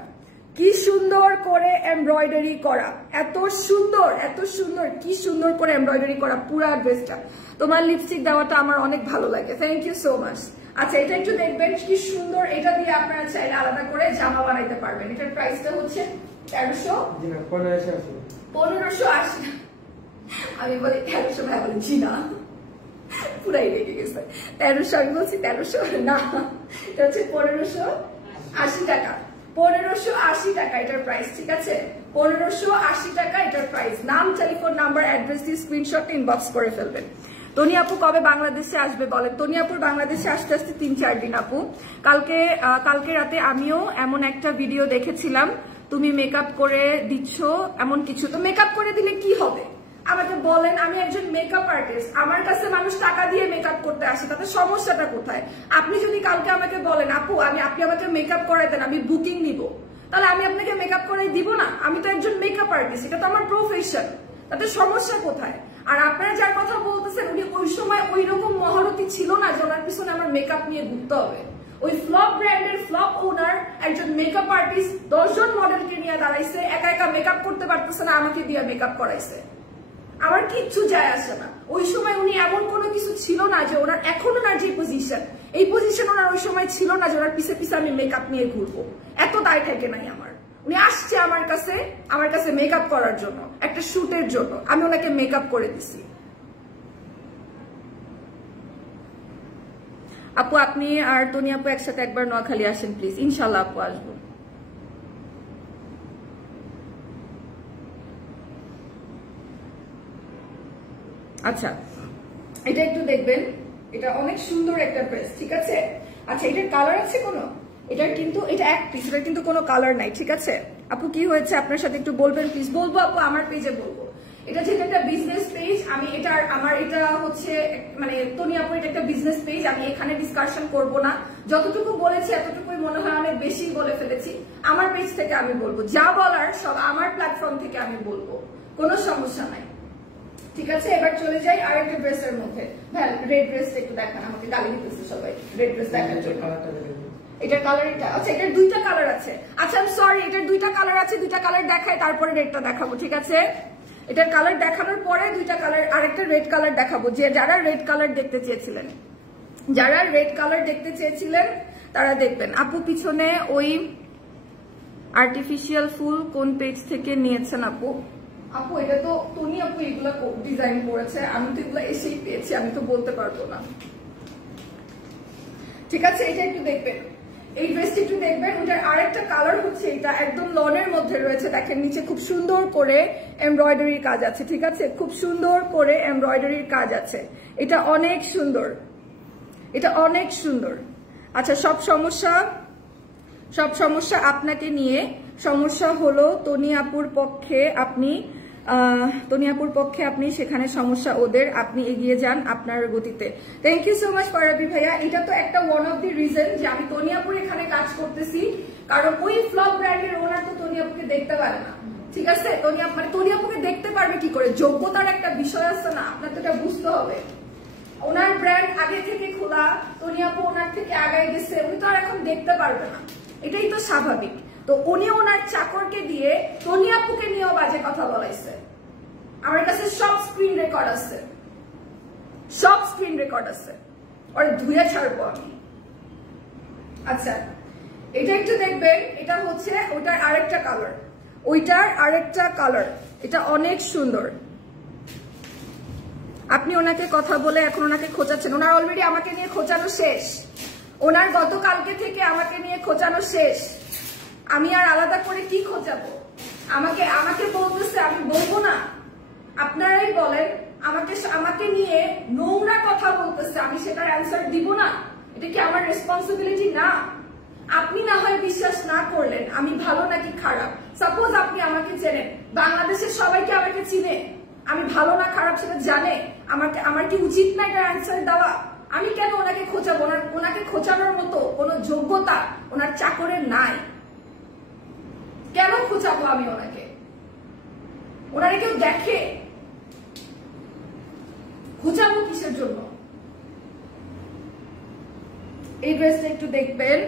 কি সুন্দর করে এমব্রয়ডারি করা, এত সুন্দর, এত সুন্দর, কি সুন্দর করে এমব্রয়ডারি করা পুরা ড্রেসটা। তোমার লিপস্টিক দেওয়াটা আমার অনেক ভালো লাগে, থ্যাংক ইউ সো মাচ। আচ্ছা এটা একটু দেখবেন কি সুন্দর, এটা দিয়ে আপনারা চাইলে আলাদা করে জামা বানাইতে পারবেন। এটার প্রাইসটা হচ্ছে 1580। আমি বলি 1300, ভাই বলি জি না, পুরাই লেগে গেছে। 1300 আমি বলছি 1300 না, এটা হচ্ছে 1580 টাকা। 1580 টাকা এটার প্রাইস, ঠিক আছে? 1580 টাকা এটার প্রাইস। নাম, টেলিফোন নাম্বার, অ্যাড্রেস দিয়ে স্ক্রিনশট ইনবক্স করে ফেলবেন। তনি আপু কবে বাংলাদেশে আসবে বলেন? তনি আপুর বাংলাদেশে আসতে আসতে 3-4 দিন আপু। কালকে রাতে আমিও এমন একটা ভিডিও দেখেছিলাম, তুমি মেকআপ করে দিচ্ছ এমন কিছু। তো মেকআপ করে দিলে কি হবে আমাকে বলেন? আমি একজন মেকআপ আর্টিস্ট, আমার কাছে মানুষ টাকা দিয়ে মেকআপ করতে আসে, তাতে সমস্যাটা কোথায়? আপনি যদি কালকে আমাকে বলেন আপু আপনি আমাকে মেকআপ করাই দেন, আমি বুকিং নিব, তাহলে আমি আপনাকে মেকআপ করাই দিব না? আমি তো একজন মেকআপ আর্টিস্ট, এটা তো আমার প্রফেশন, তাতে সমস্যা কোথায়? আর আপনারা যার কথা বলতেছেন উনি ওই সময় ওই রকম মহরতী ছিল না যে ওনার পিছনে আমার মেকআপ নিয়ে ঘুরতে হবে। ওই ফ্লপ ব্র্যান্ডের ফ্লপ ওনার একজন মেকআপ আর্টিস্ট 10 জন মডেলকে নিয়ে দাঁড়াইছে, একা একা মেকআপ করতে পারতেছে না, আমাকে দিয়ে মেকআপ করাইছে। আমার কিচ্ছু যায় আসে না। ওই সময় উনি এমন কোনো কিছু ছিল না যে ওনার, এখন ওনার যে পজিশন, এই পজিশন ওনার ওই সময় ছিল না যে ওনার পিছে পিছে আমি মেকআপ নিয়ে ঘুরবো, এত দায় থাকে নাই আমার। উনি আসছে আমার কাছে মেকআপ করার জন্য, একটা শুটের জন্য, আমি ওনাকে মেকআপ করে দিছি। আপু আপনি আর তনি আপু একসাথে একবার নোয়াখালী আসেন প্লিজ, ইনশাল্লাহ আপু আসবো। আচ্ছা এটা একটু দেখবেন, এটা অনেক সুন্দর একটা ড্রেস, ঠিক আছে? আচ্ছা এটার কালার আছে কোনো? এটার কিন্তু এটা এক পিস, এটার কিন্তু কোনো কালার নাই, ঠিক আছে? আপু কি হয়েছে আপনার সাথে একটু বলবেন প্লিজ? বলবো আপু, আমার পেজে বলবো। এটা যেহেতু একটা বিজনেস পেজ, আমি আমার এটা হচ্ছে মানে তনি আপু এটা একটা বিজনেস পেজ, আমি এখানে ডিসকাশন করব না। যতটুকু বলেছি এতটুকুই মনে হয় অনেক বেশি বলে ফেলেছি। আমার পেজ থেকে আমি বলবো, যা বলার সব আমার প্ল্যাটফর্ম থেকে আমি বলবো, কোনো সমস্যা নাই, ঠিক আছে? এবার চলে যাই আরেকটা ড্রেসের মধ্যে। ভাই রেড ড্রেসটা একটু দেখান, আমাকে গালি দিতেছে সবাই রেড ড্রেস দেখার জন্য। এটার কালার এটা, আচ্ছা এটার 2টা কালার আছে। আচ্ছা আমি সরি, এটার 2টা কালার আছে, 2টা কালার দেখাই তারপরে রেডটা দেখাবো, ঠিক আছে? এটার কালার দেখানোর পরে 2টা কালার, আরেকটা রেড কালার দেখাবো। যে যারা রেড কালার দেখতে চেয়েছিলেন, যারা রেড কালার দেখতে চেয়েছিলেন তারা দেখবেন। আপু পিছনে ওই আর্টিফিশিয়াল ফুল কোন পেজ থেকে নিয়েছেন আপু? আপু এটা তো তনি আপু এগুলা ডিজাইন করেছে, আমি তো এগুলা এসেই পেয়েছি, আমি তো বলতে পারবো না, ঠিক আছে? এটা একটু দেখবেন, এই ড্রেসটা একটু দেখবেন। ওটার আরেকটা কালার হচ্ছে এটা, একদম লনের মধ্যে রয়েছে, দেখেন নিচে খুব সুন্দর করে এমব্রয়ডারির কাজ আছে, ঠিক আছে? খুব সুন্দর করে এমব্রয়ডারির কাজ আছে, এটা অনেক সুন্দর, এটা অনেক সুন্দর। আচ্ছা সব সমস্যা আপনাকে নিয়ে, সমস্যা হলো তনি আপুর পক্ষে আপনি সেখানে সমস্যা ওদের, আপনি এগিয়ে যান আপনার গতিতে। Thank you so much Farabi ভাইয়া। এটা তো একটা ওয়ান অফ দি রিজন যে আমি তনি আপুর এখানে কাজ করতেছি, কারণ ওই ফ্লপ ব্র্যান্ডের ওনার তো তনি আপুকে দেখতে পারে না, ঠিক আছে? তনি আপুকে দেখতে পারবে কি করে? যোগ্যতার একটা বিষয় আছে না, আপনার তো এটা বুঝতে হবে। ওনার ব্র্যান্ড আগে থেকে খোলা, তনি আপু ওনার থেকে আগায় গেছে, উনি তো আর এখন দেখতে পারবে না, এটাই তো স্বাভাবিক। তো উনি ওনার চাকরকে দিয়ে তনি আপুকে নিয়েও বাজে কথা বলাইছে। আমার কাছে সব স্ক্রিন রেকর্ড আছে, সব স্ক্রিন রেকর্ড আছে। ওরে ধুয়ে ছাড়বো আমি। আচ্ছা এটা একটু দেখবেন, এটা হচ্ছে ওটার আরেকটা কালার, ওইটার আরেকটা কালার, এটা অনেক সুন্দর। আপনি ওনাকে কথা বলে এখন ওনাকে খোঁচাচ্ছেন, ওনার অলরেডি আমাকে নিয়ে খোঁচানো শেষ, ওনার গতকালকে থেকে আমাকে নিয়ে খোঁচানো শেষ। আমি আর আলাদা করে কি খোঁচাবো? আমাকে আমাকে বলতেছে, আমি বলবো না? আপনারাই বলেন, আমাকে নিয়ে নোংরা কথা বলতেছে, আমি সেটার অ্যান্সার দিব না? এটা কি আমার রেসপন্সিবিলিটি না? আপনি না হয় বিশ্বাস না করলেন আমি ভালো নাকি খারাপ। সাপোজ আপনি আমাকে চেনেন, বাংলাদেশের সবাইকে আমাকে চিনে, আমি ভালো না খারাপ সেটা জানে, আমার কি উচিত না এটা অ্যান্সার দেওয়া? আমি কেন ওনাকে খোঁচাবো? ওনাকে খোঁচানোর মতো কোনো যোগ্যতা ওনার চাকরের নাই। কেন খোঁচাবো আমি ওনাকে? ওনারা কেউ দেখে? খোঁচাবো কিসের জন্য? এই ড্রেসটা একটু দেখবেন,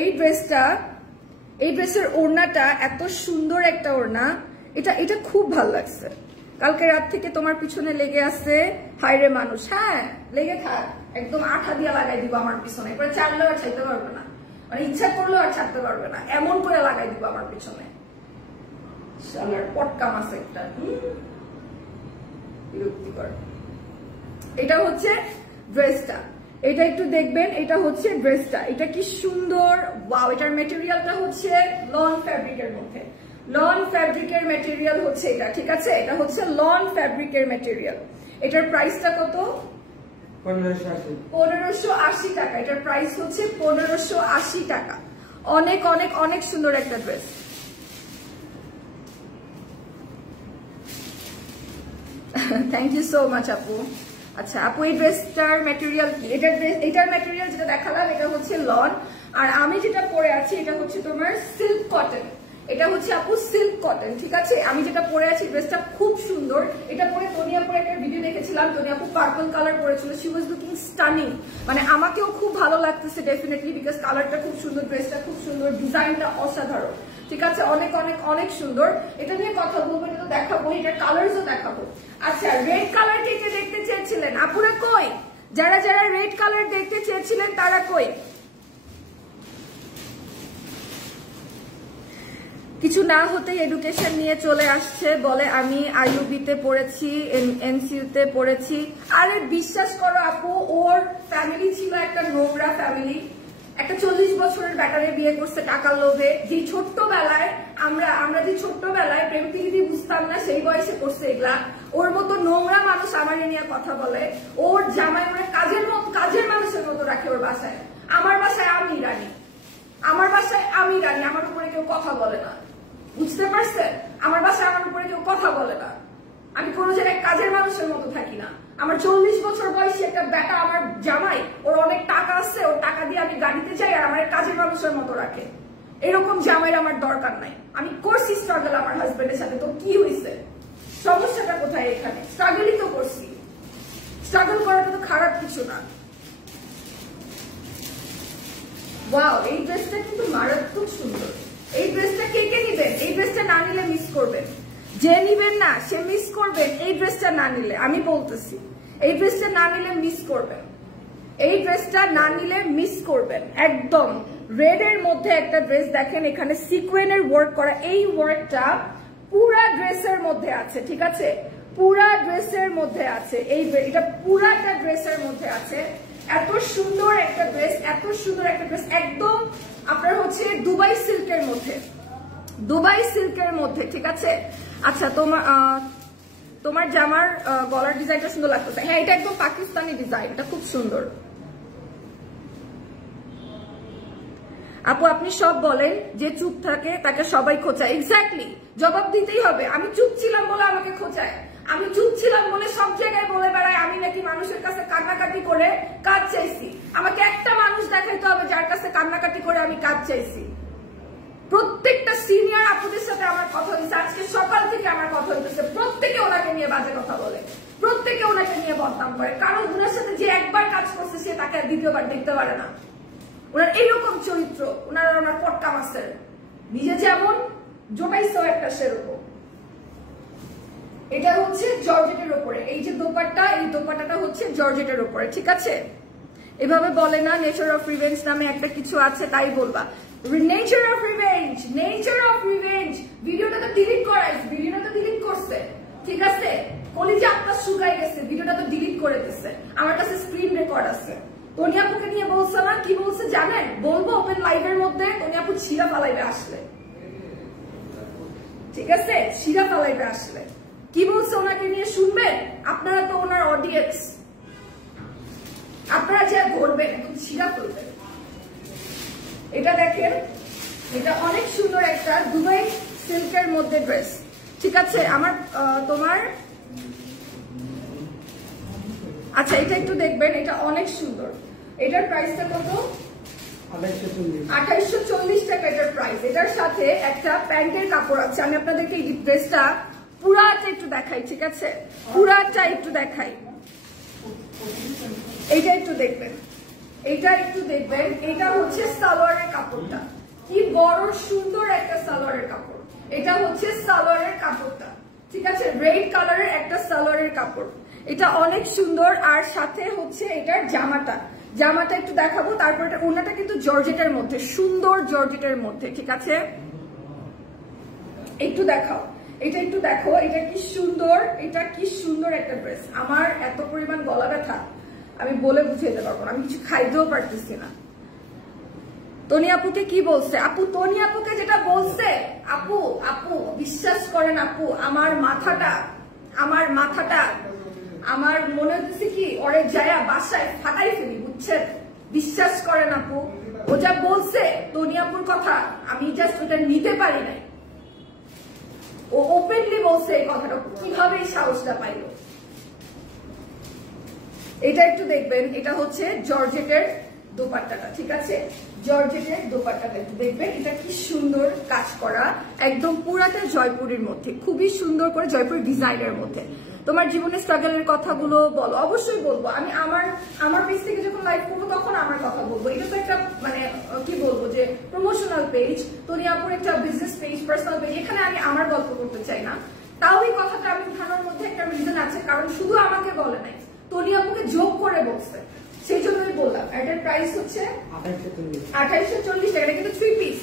এই ড্রেসের ওড়নাটা এত সুন্দর একটা ওড়না, এটা খুব ভালো লাগছে। কালকে রাত থেকে তোমার পিছনে লেগে আছে, হায়রে মানুষ। হ্যাঁ লেগে থাক, একদম আঠা দিয়ে লাগাই দিব আমার পিছনে, এরপরে চাললেও আর ছাড়তে পারবে না, মানে ইচ্ছা করলেও আর ছাড়তে পারবে না, এমন করে লাগাই দিব আমার পিছনে। শালার পটকা মাছ একটা, বিরক্তিকর। এটা হচ্ছে ড্রেসটা, এটা একটু দেখবেন, এটা হচ্ছে ড্রেসটা, এটা কি সুন্দর। ওয়াও, এটার মেটেরিয়ালটা হচ্ছে লন ফ্যাব্রিকের মধ্যে, লন ফ্যাব্রিকের মেটেরিয়াল হচ্ছে এটা, ঠিক আছে? এটা হচ্ছে লন ফ্যাব্রিকের মেটেরিয়াল। এটার প্রাইসটা কত? 1580 টাকা। এটার প্রাইস হচ্ছে 1580 টাকা। অনেক অনেক অনেক সুন্দর একটা dress. Thank you so much আপু। আচ্ছা আপু, এই ড্রেসটার ম্যাটেরিয়াল কি? এটার ম্যাটেরিয়াল যেটা দেখালাম এটা হচ্ছে লন, আর আমি যেটা পরে আছি এটা হচ্ছে তোমার সিল্ক কটন। এটা হচ্ছে আপু সিল্ক কটন, ঠিক আছে? আমি যেটা পরে আছি ড্রেসটা খুব সুন্দর। এটা পরে তনিয়া পরে একটা ভিডিও দেখেছিলাম, তনিয়া আপু পার্পল কালার পরেছিল, শি ওয়াজ লুকিং স্টানিং। মানে আমাকেও খুব ভালো লাগতেছে ডেফিনেটলি, বিকজ কালারটা খুব সুন্দর, ড্রেসটা খুব সুন্দর, ডিজাইনটা অসাধারণ, ঠিক আছে? অনেক অনেক অনেক সুন্দর। এটা নিয়ে কথা বলবো, এটা তো দেখাবো, এটার কালারসও দেখাবো। আচ্ছা, রেড কালার কে কে দেখতে চেয়েছিলেন? আপুরা কই? যারা যারা রেড কালার দেখতে চেয়েছিলেন তারা কই? কিছু না হতেই এডুকেশন নিয়ে চলে আসছে, বলে আমি আইইউবিতে পড়েছি, এনসিইউতে পড়েছি। আরে বিশ্বাস করো আপু, ওর ফ্যামিলি ছিল একটা নোংরা ফ্যামিলি, একটা 40 বছরের ব্যাটারে বিয়ে করছে টাকার লোভে। যে ছোট্টবেলায় আমরা যে ছোট্টবেলায় প্রেম প্রীতি বুঝতাম না, সেই বয়সে করছে এগুলা। ওর মতো নোংরা মানুষ আমার নিয়ে কথা বলে, ওর জামাই মানে কাজের মানুষের মতো রাখে ওর বাসায়। আমার বাসায় আমি রানী, আমার বাসায় আমি রানী, আমার উপরে কেউ কথা বলে না, বুঝতে পারছেন? আমার বাসায় আমার উপরে কেউ কথা বলে না, আমি কোনো জায়গায় কাজের মানুষের মতো থাকি না। আমার 40 বছর বয়সী একটা বেটা আমার জামাই, ওর অনেক টাকা আছে, ওর টাকা দিয়ে আমি গাড়িতে যাই আর আমার কাজের মানুষের মতো রাখে। এরকম জামাইয়ের আমার দরকার নাই। আমি করছি স্ট্রাগল আমার হাজবেন্ডের সাথে, তো কি হয়েছে? সমস্যাটা কোথায়? এখানে স্ট্রাগলই তো করছি, স্ট্রাগল করাটা তো খারাপ কিছু না। ওয়াও, এই ড্রেসটা কিন্তু মারাত্মক সুন্দর। এই ড্রেসটা কে কে নিবেন? এই ড্রেসটা না নিলে মিস করবেন, যে নিবেন না সে মিস করবেন। এই ড্রেসটা না নিলে, আমি বলতেছি, এই ড্রেসটা না নিলে মিস করবেন, এই ড্রেসটা না নিলে মিস করবেন একদম। রেড এর মধ্যে একটা ড্রেস দেখেন, এখানে সিকোয়েনের ওয়ার্ক করা, এই ওয়ার্কটা পুরা ড্রেসের মধ্যে আছে, ঠিক আছে? পুরা ড্রেসের মধ্যে আছে, এটা পুরাটা ড্রেসের মধ্যে আছে। এত সুন্দর একটা ড্রেস, এত সুন্দর একটা ড্রেস, একদম আপনার হচ্ছে দুবাই সিল্কের মধ্যে, দুবাই সিল্কের মধ্যে, ঠিক আছে? আচ্ছা, তোমার জামার গলার ডিজাইনটা সুন্দর লাগতেছে। হ্যাঁ, এটা একদম পাকিস্তানি ডিজাইন, এটা খুব সুন্দর। আপু আপনি সব বলেন, যে চুপ থাকে তাকে সবাই খোঁচায়। এক্স্যাক্টলি, জবাব দিতেই হবে। আমি চুপ ছিলাম বলে আমাকে খোঁচায়, আমি চুপ ছিলাম বলে সব জায়গায় বলে বেড়ায় আমি নাকি মানুষের কাছে কান্নাকাটি করে কাজ চাইছি। আমাকে একটা মানুষ দেখাইতে হবে যার কাছে কান্নাকাটি করে আমি কাজ চাইছি। প্রত্যেকটা সিনিয়র আপুদের সাথে আমার কথা হয়েছে, আজকে সকাল থেকে আমার কথা হইতেছে, প্রত্যেকে ওনাকে নিয়ে বাজে কথা বলে, প্রত্যেকে ওনাকে নিয়ে বদনাম করে, কারণ ওনার সাথে যে একবার কাজ করছে সে তাকে দ্বিতীয়বার দেখতে পারে না। ওনার এইরকম চরিত্র, ওনার পটকা মাছের, নিজে যেমন জোটাইছেও একটা সেরকম। এটা হচ্ছে জর্জেটের উপরে, এই যে দোপাট্টা, এই দোপাট্টাটা হচ্ছে জর্জেটের উপরে, ঠিক আছে? এভাবে বলে না নেচার অফ রিভেঞ্জ নামে একটা কিছু আছে, তাই বলবা nature of revenge, nature of revenge. ভিডিওটা তো ডিলিট করাইছে, ভিডিওটা তো ডিলিট করছে, ঠিক আছে? কলিজা আপনার শুকাই গেছে, ভিডিওটা তো ডিলিট করে দিচ্ছে। আমার কাছে স্ক্রিন রেকর্ড আছে। তনি আপুকে নিয়ে বলছে না, কি বলছে জানেন? বলবো ওপেন লাইভের মধ্যে, তনি আপু শিরা পালাইবে আসলে, ঠিক আছে? শিরা পালাইবে আসলে কি বলছে ওনাকে নিয়ে শুনবেন? আপনারা তো ওনার অডিয়েন্স, আপনারা যা ধরবেন এখন শিরা করবেন। এটা দেখেন, এটা অনেক সুন্দর একটা দুবাই সিল্কের মধ্যে ড্রেস, ঠিক আছে? আমার তোমার আচ্ছা এটা একটু দেখবেন, এটা অনেক সুন্দর। এটার প্রাইসটা কত? 2840 টাকা এটার প্রাইস। এটার সাথে একটা প্যান্টের কাপড় আছে। আমি আপনাদেরকে এই ড্রেসটা পুরাটা একটু দেখাই, ঠিক আছে? পুরাটা একটু দেখাই। এইটা একটু দেখবেন, এটা একটু দেখবেন। এটা হচ্ছে সালোয়ারের কাপড়টা, কি বড় সুন্দর একটা সালোয়ারের কাপড়। এটা হচ্ছে সালোয়ারের কাপড়টা, ঠিক আছে? রেড কালারের একটা সালোয়ারের কাপড়, এটা অনেক সুন্দর। আর সাথে হচ্ছে এটার জামাটা, জামাটা একটু দেখাবো। তারপর এটা ওড়নাটা কিন্তু জর্জেটের মধ্যে, সুন্দর জর্জেটের মধ্যে, ঠিক আছে? একটু দেখাও, এটা একটু দেখো, এটা কি সুন্দর, এটা কি সুন্দর একটা ড্রেস। আমার এত পরিমাণ গলা ব্যথা আমি বলে বুঝাইতে পারবো না, আমি কিছু খাইতেও পারতেছি না। তনি আপুকে কি বলছে? আপু তনি আপুকে যেটা বলছে, আপু আপু বিশ্বাস করেন আপু, আমার মাথাটা আমার মনে হচ্ছে কি ওরে যায়া বাসায় ফাটাই ফেলি, বুঝছেন? বিশ্বাস করেন আপু, ও যা বলছে তনি আপুর কথা, আমি জাস্ট ওটা নিতে পারি নাই। ও ওপেনলি বলছে এই কথাটা, কিভাবে এই সাহসটা পাইল। এটা একটু দেখবেন, এটা হচ্ছে জর্জেটের দোপাট্টাটা, ঠিক আছে? জর্জেটের দোপাট্টাটা একটু দেখবেন, এটা কি সুন্দর কাজ করা, একদম পুরাটা জয়পুরের মধ্যে, খুবই সুন্দর করে জয়পুর ডিজাইনের মধ্যে। তোমার জীবনের স্ট্রাগলের কথাগুলো বলো, অবশ্যই বলবো। আমি আমার পেজ থেকে যখন লাইভ করবো তখন আমার কথা বলবো। এটা তো একটা মানে কি বলবো যে প্রমোশনাল পেজ, তনি আপুর একটা বিজনেস পেজ, পার্সোনাল পেজ, এখানে আমি আমার গল্প করতে চাই না। তাও এই কথাটা আমি উঠানোর মধ্যে একটা রিজন আছে, কারণ শুধু আমাকে বলে নাই, তনি আপুকে যোগ করে বলছে, সেই জন্যই বললাম। এটার প্রাইস হচ্ছে 2840 টাকা, এটা কিন্তু 3 পিস।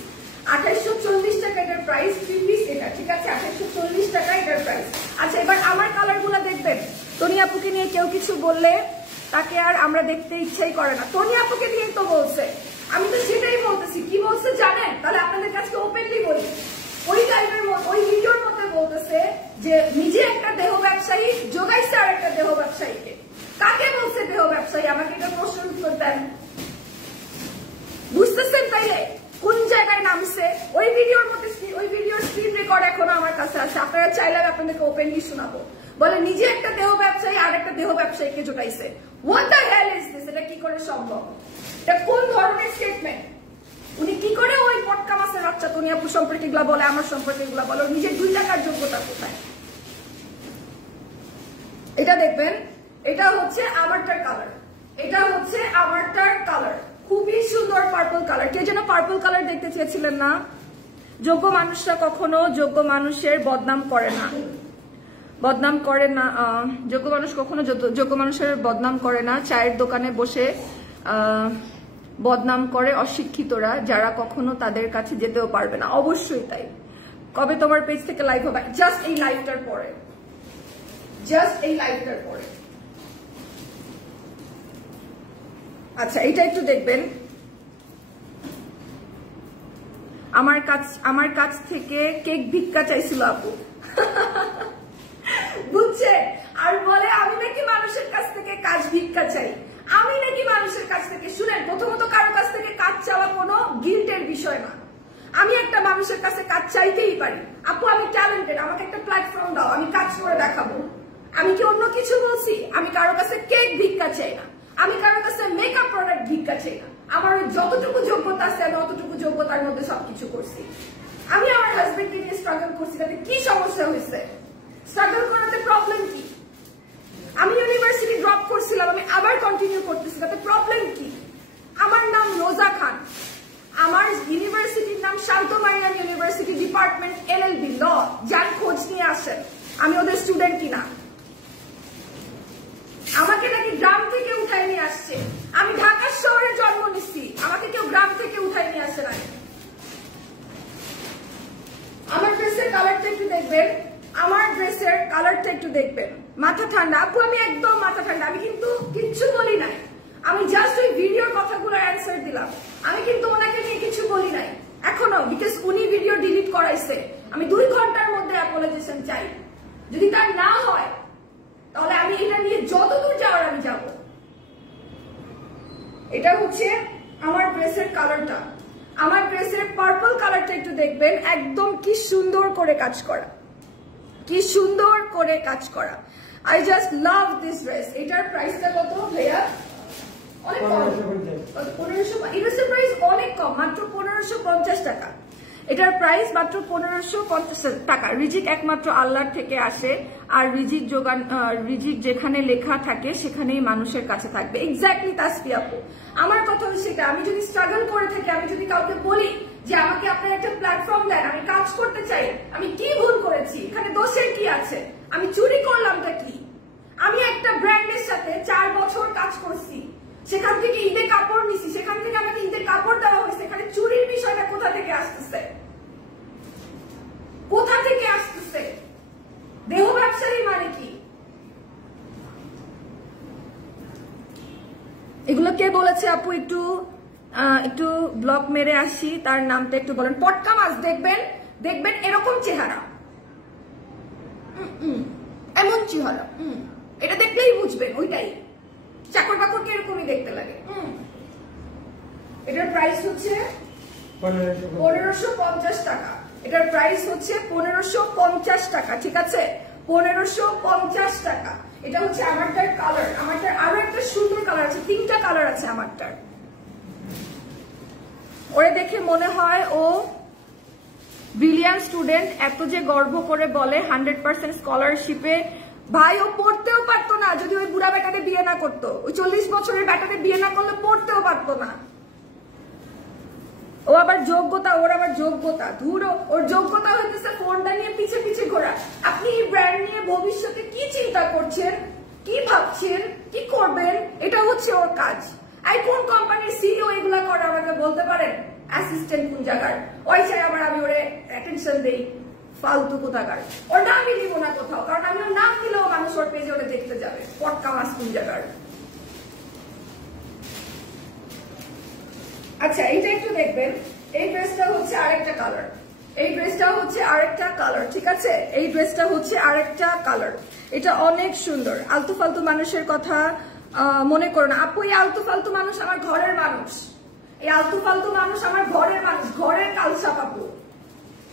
2840 টাকা এটার প্রাইস, 3 পিস এটা, ঠিক আছে? 2840 টাকা এটার প্রাইস। আচ্ছা এবার আমার কালার গুলা দেখবেন। তনি আপুকে নিয়ে কেউ কিছু বললে তাকে আর আমরা দেখতে ইচ্ছাই করে না। তনি আপুকে নিয়ে তো বলছে, আমি তো সেটাই বলতেছি। কি বলছে জানেন? তাহলে আপনাদের কাছে ওপেনলি বলি, ওই টাইপের ওই ভিডিওর মধ্যে বলতেছে যে নিজে একটা দেহ ব্যবসায়ী যোগাইছে আর একটা দেহ ব্যবসায়ীকে। কাকে বলছে দেহ ব্যবসায়ী? আমাকে এটা প্রশ্ন উত্তর দেন। বুঝতেছেন তাইলে কোন জায়গায় নামছে? ওই ভিডিওর মধ্যে, ওই ভিডিওর স্ক্রিন রেকর্ড এখনো আমার কাছে আছে, আপনারা চাইলে আপনাদেরকে ওপেনলি শোনাবো। বলে নিজে একটা দেহ ব্যবসায়ী আর একটা দেহ ব্যবসায়ীকে জোটাইছে। What the hell is this? এটা কি করে সম্ভব? এটা কোন ধরনের স্টেটমেন্ট? উনি কি করে ওই পটকা মাছের বাচ্চা তনি আপু সম্পর্কে এগুলা বলে, আমার সম্পর্কে এগুলা বলে? নিজের 2 টাকার যোগ্যতা কোথায়? এটা দেখবেন, এটা হচ্ছে আমারটার কালার, এটা হচ্ছে আমারটার কালার, খুবই সুন্দর পার্পল কালার। কে যেন পার্পল কালার দেখতে চেয়েছিলেন না? যোগ্য মানুষরা কখনো যোগ্য মানুষের বদনাম করে না, বদনাম করে না। যোগ্য মানুষ কখনো যোগ্য মানুষের বদনাম করে না। চায়ের দোকানে বসে বদনাম করে অশিক্ষিতরা, যারা কখনো তাদের কাছে যেতেও পারবে না। অবশ্যই তাই। কবে তোমার পেজ থেকে লাইভ হবে? জাস্ট এই লাইভটার পরে, জাস্ট এই লাইভটার পরে। আচ্ছা এটা একটু দেখবেন। আমার কাছ থেকে কেক ভিক্ষা চাইছিল আপু, বুঝছে? আর বলে আমি নাকি মানুষের কাছ থেকে কাজ ভিক্ষা চাই, আমি নাকি মানুষের কাছ থেকে। শুনেন, প্রথমত কারো কাছ থেকে কাজ চাওয়া কোনো গিল্টের বিষয় না। আমি একটা মানুষের কাছে কাজ চাইতেই পারি। আপু আমি ট্যালেন্টেড, আমাকে একটা প্ল্যাটফর্ম দাও, আমি কাজ করে দেখাবো। আমি কি অন্য কিছু বলছি? আমি কারো কাছে কেক ভিক্ষা চাই না, আমি কারো কাছে মেকআপ প্রোডাক্ট ভিক্ষা চাই না। আমার যতটুকু যোগ্যতা আছে আমি অতটুকু যোগ্যতার মধ্যে সবকিছু করছি। আমি আমার হাজবেন্ডকে নিয়ে স্ট্রাগল করছি, তাতে কি সমস্যা হয়েছে? স্ট্রাগল করাতে প্রবলেম কি? আমি ইউনিভার্সিটি ড্রপ করছিলাম, আমি আবার কন্টিনিউ করতেছি, তাতে প্রবলেম কি? আমার নাম রোজা খান, আমার ইউনিভার্সিটির নাম শান্ত মারিয়াম ইউনিভার্সিটি, ডিপার্টমেন্ট LLB ল। যান খোঁজ নিয়ে আসেন, আমি ওদের স্টুডেন্ট কিনা। আমাকে নাকি গ্রাম থেকে উঠায় নিয়ে আসছে, আমি ঢাকা একটু দেখবেন, মাথা ঠান্ডা। আপু আমি একদম মাথা ঠান্ডা, আমি কিন্তু কিচ্ছু বলি নাই, আমি জাস্ট ওই ভিডিওর কথাগুলো অ্যান্সার দিলাম, আমি কিন্তু ওনাকে নিয়ে কিছু বলি নাই এখনো, বিকজ উনি ভিডিও ডিলিট করাইছে। আমি 2 ঘন্টার মধ্যে অ্যাপোলোজাইজেশন চাই, যদি তার না হয় তাহলে আমি এটা নিয়ে যতদূর যাওয়ার আমি যাব। এটা হচ্ছে আমার ড্রেসের কালারটা, আমার ড্রেসের পার্পল কালারটা একটু দেখবেন, একদম কি সুন্দর করে কাজ করা, কি সুন্দর করে কাজ করা। I just love this dress. এটার প্রাইসটা কত ভাইয়া? অনেক কম, 1500। এই ড্রেসের প্রাইস অনেক কম, মাত্র 1550 টাকা। এটার প্রাইস মাত্র 1550 টাকা। রিজিক একমাত্র আল্লাহর থেকে আসে, আর রিজিক যেখানে লেখা থাকে সেখানেই মানুষের কাছে থাকবে। এক্স্যাক্টলি তাসফি আপু, আমার কথা হচ্ছে সেটা। আমি যদি স্ট্রাগল করে থাকি, আমি যদি কাউকে বলি যে আমাকে আপনার একটা প্ল্যাটফর্ম দেন, আমি কাজ করতে চাই, আমি কি ভুল করেছি, এখানে দোষের কি আছে, আমি চুরি করলামটা কি? আমি একটা ব্র্যান্ডের সাথে 4 বছর কাজ করছি, সেখান থেকে ঈদের কাপড় নিছি, সেখান থেকে আমাকে ঈদের কাপড় দেওয়া হয়েছে, এখানে চুরির বিষয়টা কোথা থেকে আসতেছে? কোথা থেকে আসতেছে? দেহ ব্যবসায়ী মানে কি? এগুলো কে বলেছে আপু? একটু ব্লক মেরে আসি, তার নামটা একটু বলেন। পটকা মাছ দেখবেন, দেখবেন এরকম চেহারা, এমন চেহারা, এটা দেখলেই বুঝবেন ওইটাই। চাকর বাকরকে এরকমই দেখতে লাগে। এটার প্রাইস হচ্ছে 1550 টাকা। এটার প্রাইস হচ্ছে 1550 টাকা, ঠিক আছে? 1550 টাকা। এটা হচ্ছে আমারটার কালার। আমারটার আরো একটা সুন্দর কালার আছে, 3টা কালার আছে আমারটার। ওরে দেখে মনে হয় ও ব্রিলিয়ান্ট স্টুডেন্ট, এত যে গর্ব করে বলে 100% স্কলারশিপে। ভাই ও পড়তেও পারতো না যদি ওই বুড়া বেটাকে বিয়ে না করতো, ওই 40 বছরের বেটাকে বিয়ে না করলে পড়তেও পারতো না। ও আবার যোগ্যতা, ওর আবার যোগ্যতা, ধুরো, ওর যোগ্যতা হইতেছে ফোনটা নিয়ে পিছে পিছে ঘোরা। আপনি এই ব্র্যান্ড নিয়ে ভবিষ্যতে কি চিন্তা করছেন, কি ভাবছেন, কি করবেন, এটা হচ্ছে ওর কাজ। এই কোন কোম্পানির সিইও এগুলা করে আমাকে বলতে পারেন? অ্যাসিস্ট্যান্ট কোন জায়গার, ওই চাই আবার আমি ওরে অ্যাটেনশন দেই, ফালতু কোথাকার। ওর নামই দিব না কোথাও, কারণ আমি ওর নাম দিলেও মানুষ ওর পেজে ওটা দেখতে যাবে। পটকা মাছ কোন জায়গার। আচ্ছা এটা একটু দেখবেন, এই ড্রেসটা হচ্ছে আরেকটা কালার, এই ড্রেসটা হচ্ছে আরেকটা কালার, ঠিক আছে? এই ড্রেসটা হচ্ছে আরেকটা কালার। এটা অনেক সুন্দর। আলতু ফালতু মানুষের কথা মনে করো না আপু, এই আলতু ফালতু মানুষ আমার ঘরের মানুষ, এই আলতু ফালতু মানুষ আমার ঘরের মানুষ, ঘরের কালসাপ আপু,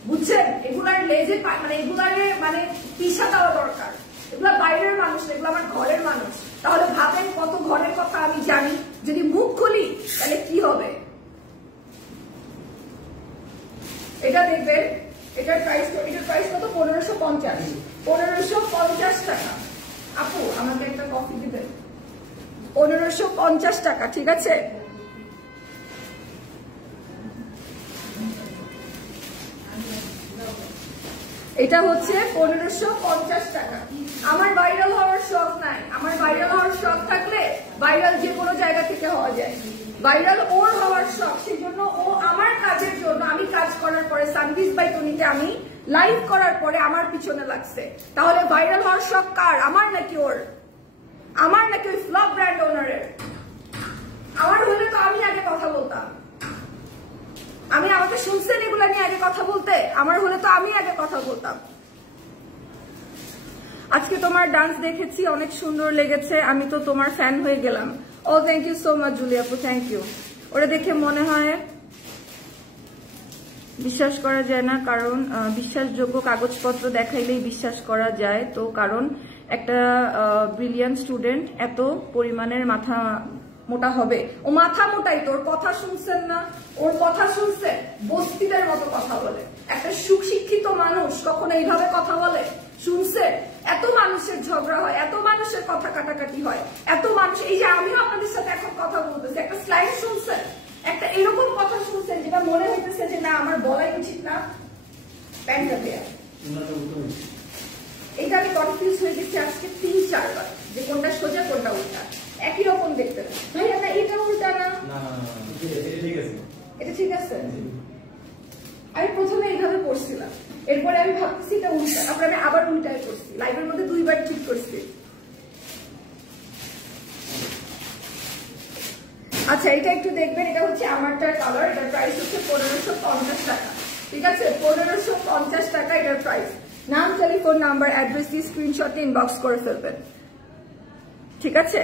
বুঝছেন? এগুলার লেজে মানে এগুলারে মানে পিছা দেওয়া দরকার। এগুলা বাইরের মানুষ, এগুলো আমার ঘরের মানুষ। তাহলে ভাবেন কত ঘরের কথা আমি জানি, যদি মুখ খুলি তাহলে কি হবে। এটা দেখবেন, এটার প্রাইস কত? 1550 টাকা। আপু আমাকে একটা কফি দিবেন? 1550 টাকা, ঠিক আছে? এটা হচ্ছে 1550 টাকা। আমার ভাইরাল হওয়ার শখ নাই, আমার ভাইরাল হওয়ার শখ থাকলে ভাইরাল যে কোনো জায়গা থেকে হওয়া যায়। ভাইরাল ওর হওয়ার শখ, সেই জন্য ও আমার কাজের জন্য, আমি কাজ করার পরে সানভিস বাই টনিতে আমি লাইভ করার পরে আমার পিছনে লাগছে। তাহলে ভাইরাল হওয়ার শখ কার? আমার নাকি ওর? আমার নাকি ওই ফ্লপ ব্র্যান্ড ওনারের? আমার হলে তো আমি আগে কথা বলতাম। আমি আমাকে শুনছেন এগুলা নিয়ে আগে কথা বলতে? আমার হলে তো আমি আগে কথা বলতাম। আজকে তোমার ডান্স দেখেছি, অনেক সুন্দর লেগেছে, আমি তো তোমার ফ্যান হয়ে গেলাম। Oh thank you so much Juli আপু, থ্যাংক ইউ। ওরা দেখে মনে হয় বিশ্বাস করা যায় না, কারণ বিশ্বাসযোগ্য কাগজপত্র দেখাইলেই বিশ্বাস করা যায়। তো কারণ একটা ব্রিলিয়ান্ট স্টুডেন্ট এত পরিমাণের মাথা মোটা হবে। ও মাথা মোটাই, তোর কথা শুনছেন না? ওর কথা শুনছেন? বস্তিদের মতো কথা বলে। একটা সুশিক্ষিত মানুষ কখনো এইভাবে কথা বলে? শুনছে? এত মানুষের ঝগড়া হয়, এত মানুষের কথা কাটাকাটি হয়, এত মানুষ, এই যে আমিও আপনাদের সাথে এখন কথা বলতেছি, একটা স্লাইড শুনছেন, একটা এরকম কথা শুনছেন যেটা মনে হইতেছে যে না আমার বলাই উচিত না? প্যান্টটা দেয়া, এটা আমি কনফিউজ হয়ে গেছি আজকে 3-4 বার, যে কোনটা সোজা কোনটা উল্টা। একই রকম দেখতে না ভাইয়া, না এটা উল্টা না, এটা ঠিক আছে। আমি প্রথমে এইভাবে পড়ছিলাম, এরপরে আমি ভাবতেছি এটা উল্টা, তারপরে আমি আবার উল্টায় করছি, লাইভের মধ্যে 2 বার ঠিক করছি। আচ্ছা এটা একটু দেখবেন, এটা হচ্ছে আমারটার কালার, এটার প্রাইস হচ্ছে 1550 টাকা, ঠিক আছে? 1550 টাকা এটার প্রাইস। নাম, টেলিফোন নাম্বার, অ্যাড্রেস দিয়ে স্ক্রিনশট ইনবক্স করে ফেলবেন, ঠিক আছে?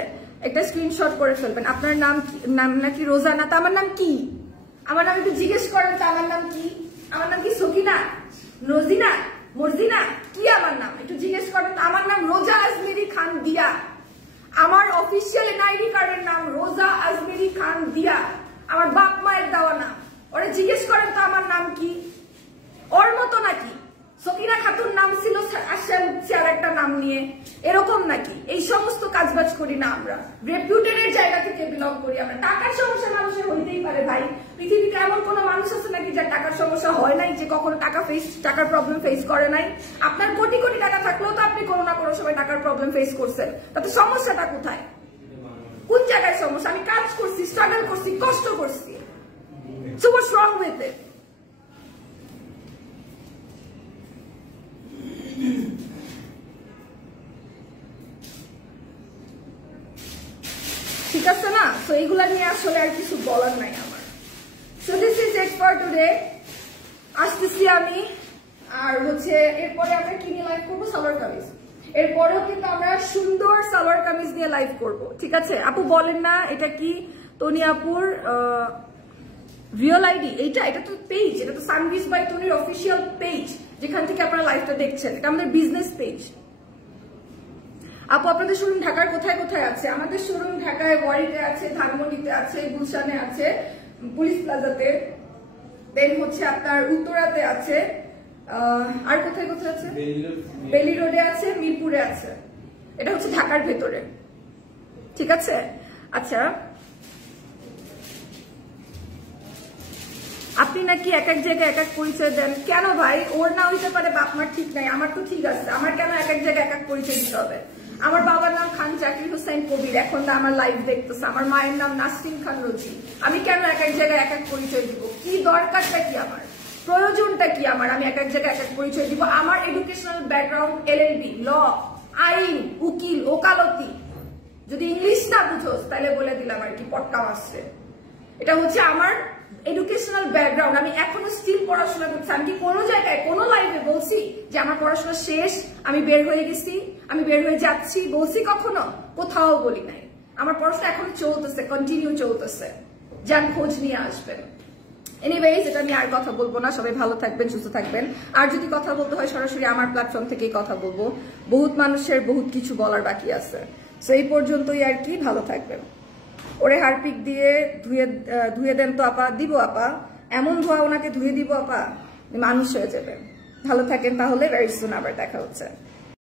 একটা স্ক্রিনশট করে ফেলবেন। আপনার নাম নাকি রোজানা? তা আমার নাম কি? আমার নাম একটু জিজ্ঞেস করেন তো, আমার নাম কি? আমার নাম কি সকিনা, নজিনা, মর্জিনা? কি আমার নাম একটু জিজ্ঞেস করেন তো। আমার নাম রোজা আজমেরি খান দিয়া, আমার অফিসিয়াল এনআইডি কার্ডের নাম রোজা আজমেরি খান দিয়া, আমার বাপ মায়ের দেওয়া নাম। ওরা জিজ্ঞেস করেন তো আমার নাম কি? ওর মতো নাকি সকিনা খাতুন নাম ছিল, আসে উঠছে আর একটা নাম নিয়ে, এরকম নাকি? এই সমস্ত কাজবাজ করি না আমরা, রেপুটেডের জায়গা থেকে বিলং করি আমরা। টাকার সমস্যা মানুষের হইতেই পারে ভাই, পৃথিবীতে এমন কোন মানুষ আছে নাকি যার টাকার সমস্যা হয় নাই, যে কখনো টাকার প্রবলেম ফেস করে নাই? আপনার কোটি কোটি টাকা থাকলেও তো আপনি কোনো না কোনো সময় টাকার প্রবলেম ফেস করছেন, তাতে সমস্যাটা কোথায়? কোন জায়গায় সমস্যা? আমি কাজ করছি, স্ট্রাগল করছি, কষ্ট করছি, so what's wrong with it? ঠিক আছে না? তো এইগুলা নিয়ে আসলে আর কিছু বলার নাই আমার। So this is it for today. আসতেছি আমি, আর হচ্ছে এরপরে আমরা কি নিয়ে লাইভ করবো? সালোয়ার কামিজ। এরপরেও কিন্তু আমরা সুন্দর সালোয়ার কামিজ নিয়ে লাইভ করব, ঠিক আছে? আপু বলেন না এটা কি তনি আপুর রিয়েল আইডি? এটা তো পেজ, এটা তো সানভিস বাই তনির অফিসিয়াল পেজ, যেখান থেকে আপনারা লাইভটা দেখছেন। এটা আমাদের বিজনেস পেজ। আপু আপনাদের শোরুম ঢাকার কোথায় কোথায় আছে? আমাদের শোরুম ঢাকায় ওয়ারিতে আছে, ধানমন্ডিতে আছে, গুলশানে আছে, পুলিশ প্লাজাতে, দেন হচ্ছে আপনার উত্তরাতে আছে, আর কোথায় কোথায় আছে? বেলি রোডে আছে, মিরপুরে আছে। এটা হচ্ছে ঢাকার ভেতরে, ঠিক আছে? আচ্ছা আপনি নাকি এক এক জায়গায় এক এক পরিচয় দেন কেন ভাই? ওর না হইতে পারে, বাপ মার ঠিক নাই, আমার তো ঠিক আছে, আমার কেন এক এক জায়গায় এক এক পরিচয় দিতে হবে? আমার বাবার নাম খান জাকির হোসেন কবির, এখন তো আমার লাইভ দেখতেছে। আমার মায়ের নাম নাসরিন খান রোজি, আমি কেন এক এক জায়গায় এক এক পরিচয় দিব? কি দরকারটা কি আমার? প্রয়োজনটা কি আমার? আমি এক এক জায়গায় এক এক পরিচয় দিব? আমার এডুকেশনাল ব্যাকগ্রাউন্ড এলএলবি, ল, আইন, উকিল, ওকালতি। যদি ইংলিশ না বুঝোস তাহলে বলে দিলাম আর কি, পটকা মারছে। এটা হচ্ছে আমার এডুকেশনাল ব্যাকগ্রাউন্ড। আমি এখনো স্টিল পড়াশোনা করছি। আমি কি কোনো জায়গায় কোনো লাইভে বলছি যে আমার পড়াশোনা শেষ, আমি বের হয়ে গেছি, আমি বের হয়ে যাচ্ছি? বলছি কখনো? কোথাও বলি নাই। আমার পড়াশোনা এখনো চলতেছে, কন্টিনিউ চলতেছে। যান খোঁজ নিয়ে আসবেন। এনিওয়েজ এটা নিয়ে আর কথা বলবো না। সবাই ভালো থাকবেন, সুস্থ থাকবেন। আর যদি কথা বলতে হয় সরাসরি আমার প্ল্যাটফর্ম থেকেই কথা বলবো। বহুত মানুষের বহুত কিছু বলার বাকি আছে। সো এই পর্যন্তই আর কি। ভালো থাকবেন। ওরে হারপিক দিয়ে ধুয়ে দেন তো আপা। দিব আপা, এমন ধোয়া ওনাকে ধুয়ে দিব আপা, মানুষ হয়ে যাবে। ভালো থাকেন তাহলে, ভেরি সুন আবার দেখা হচ্ছে।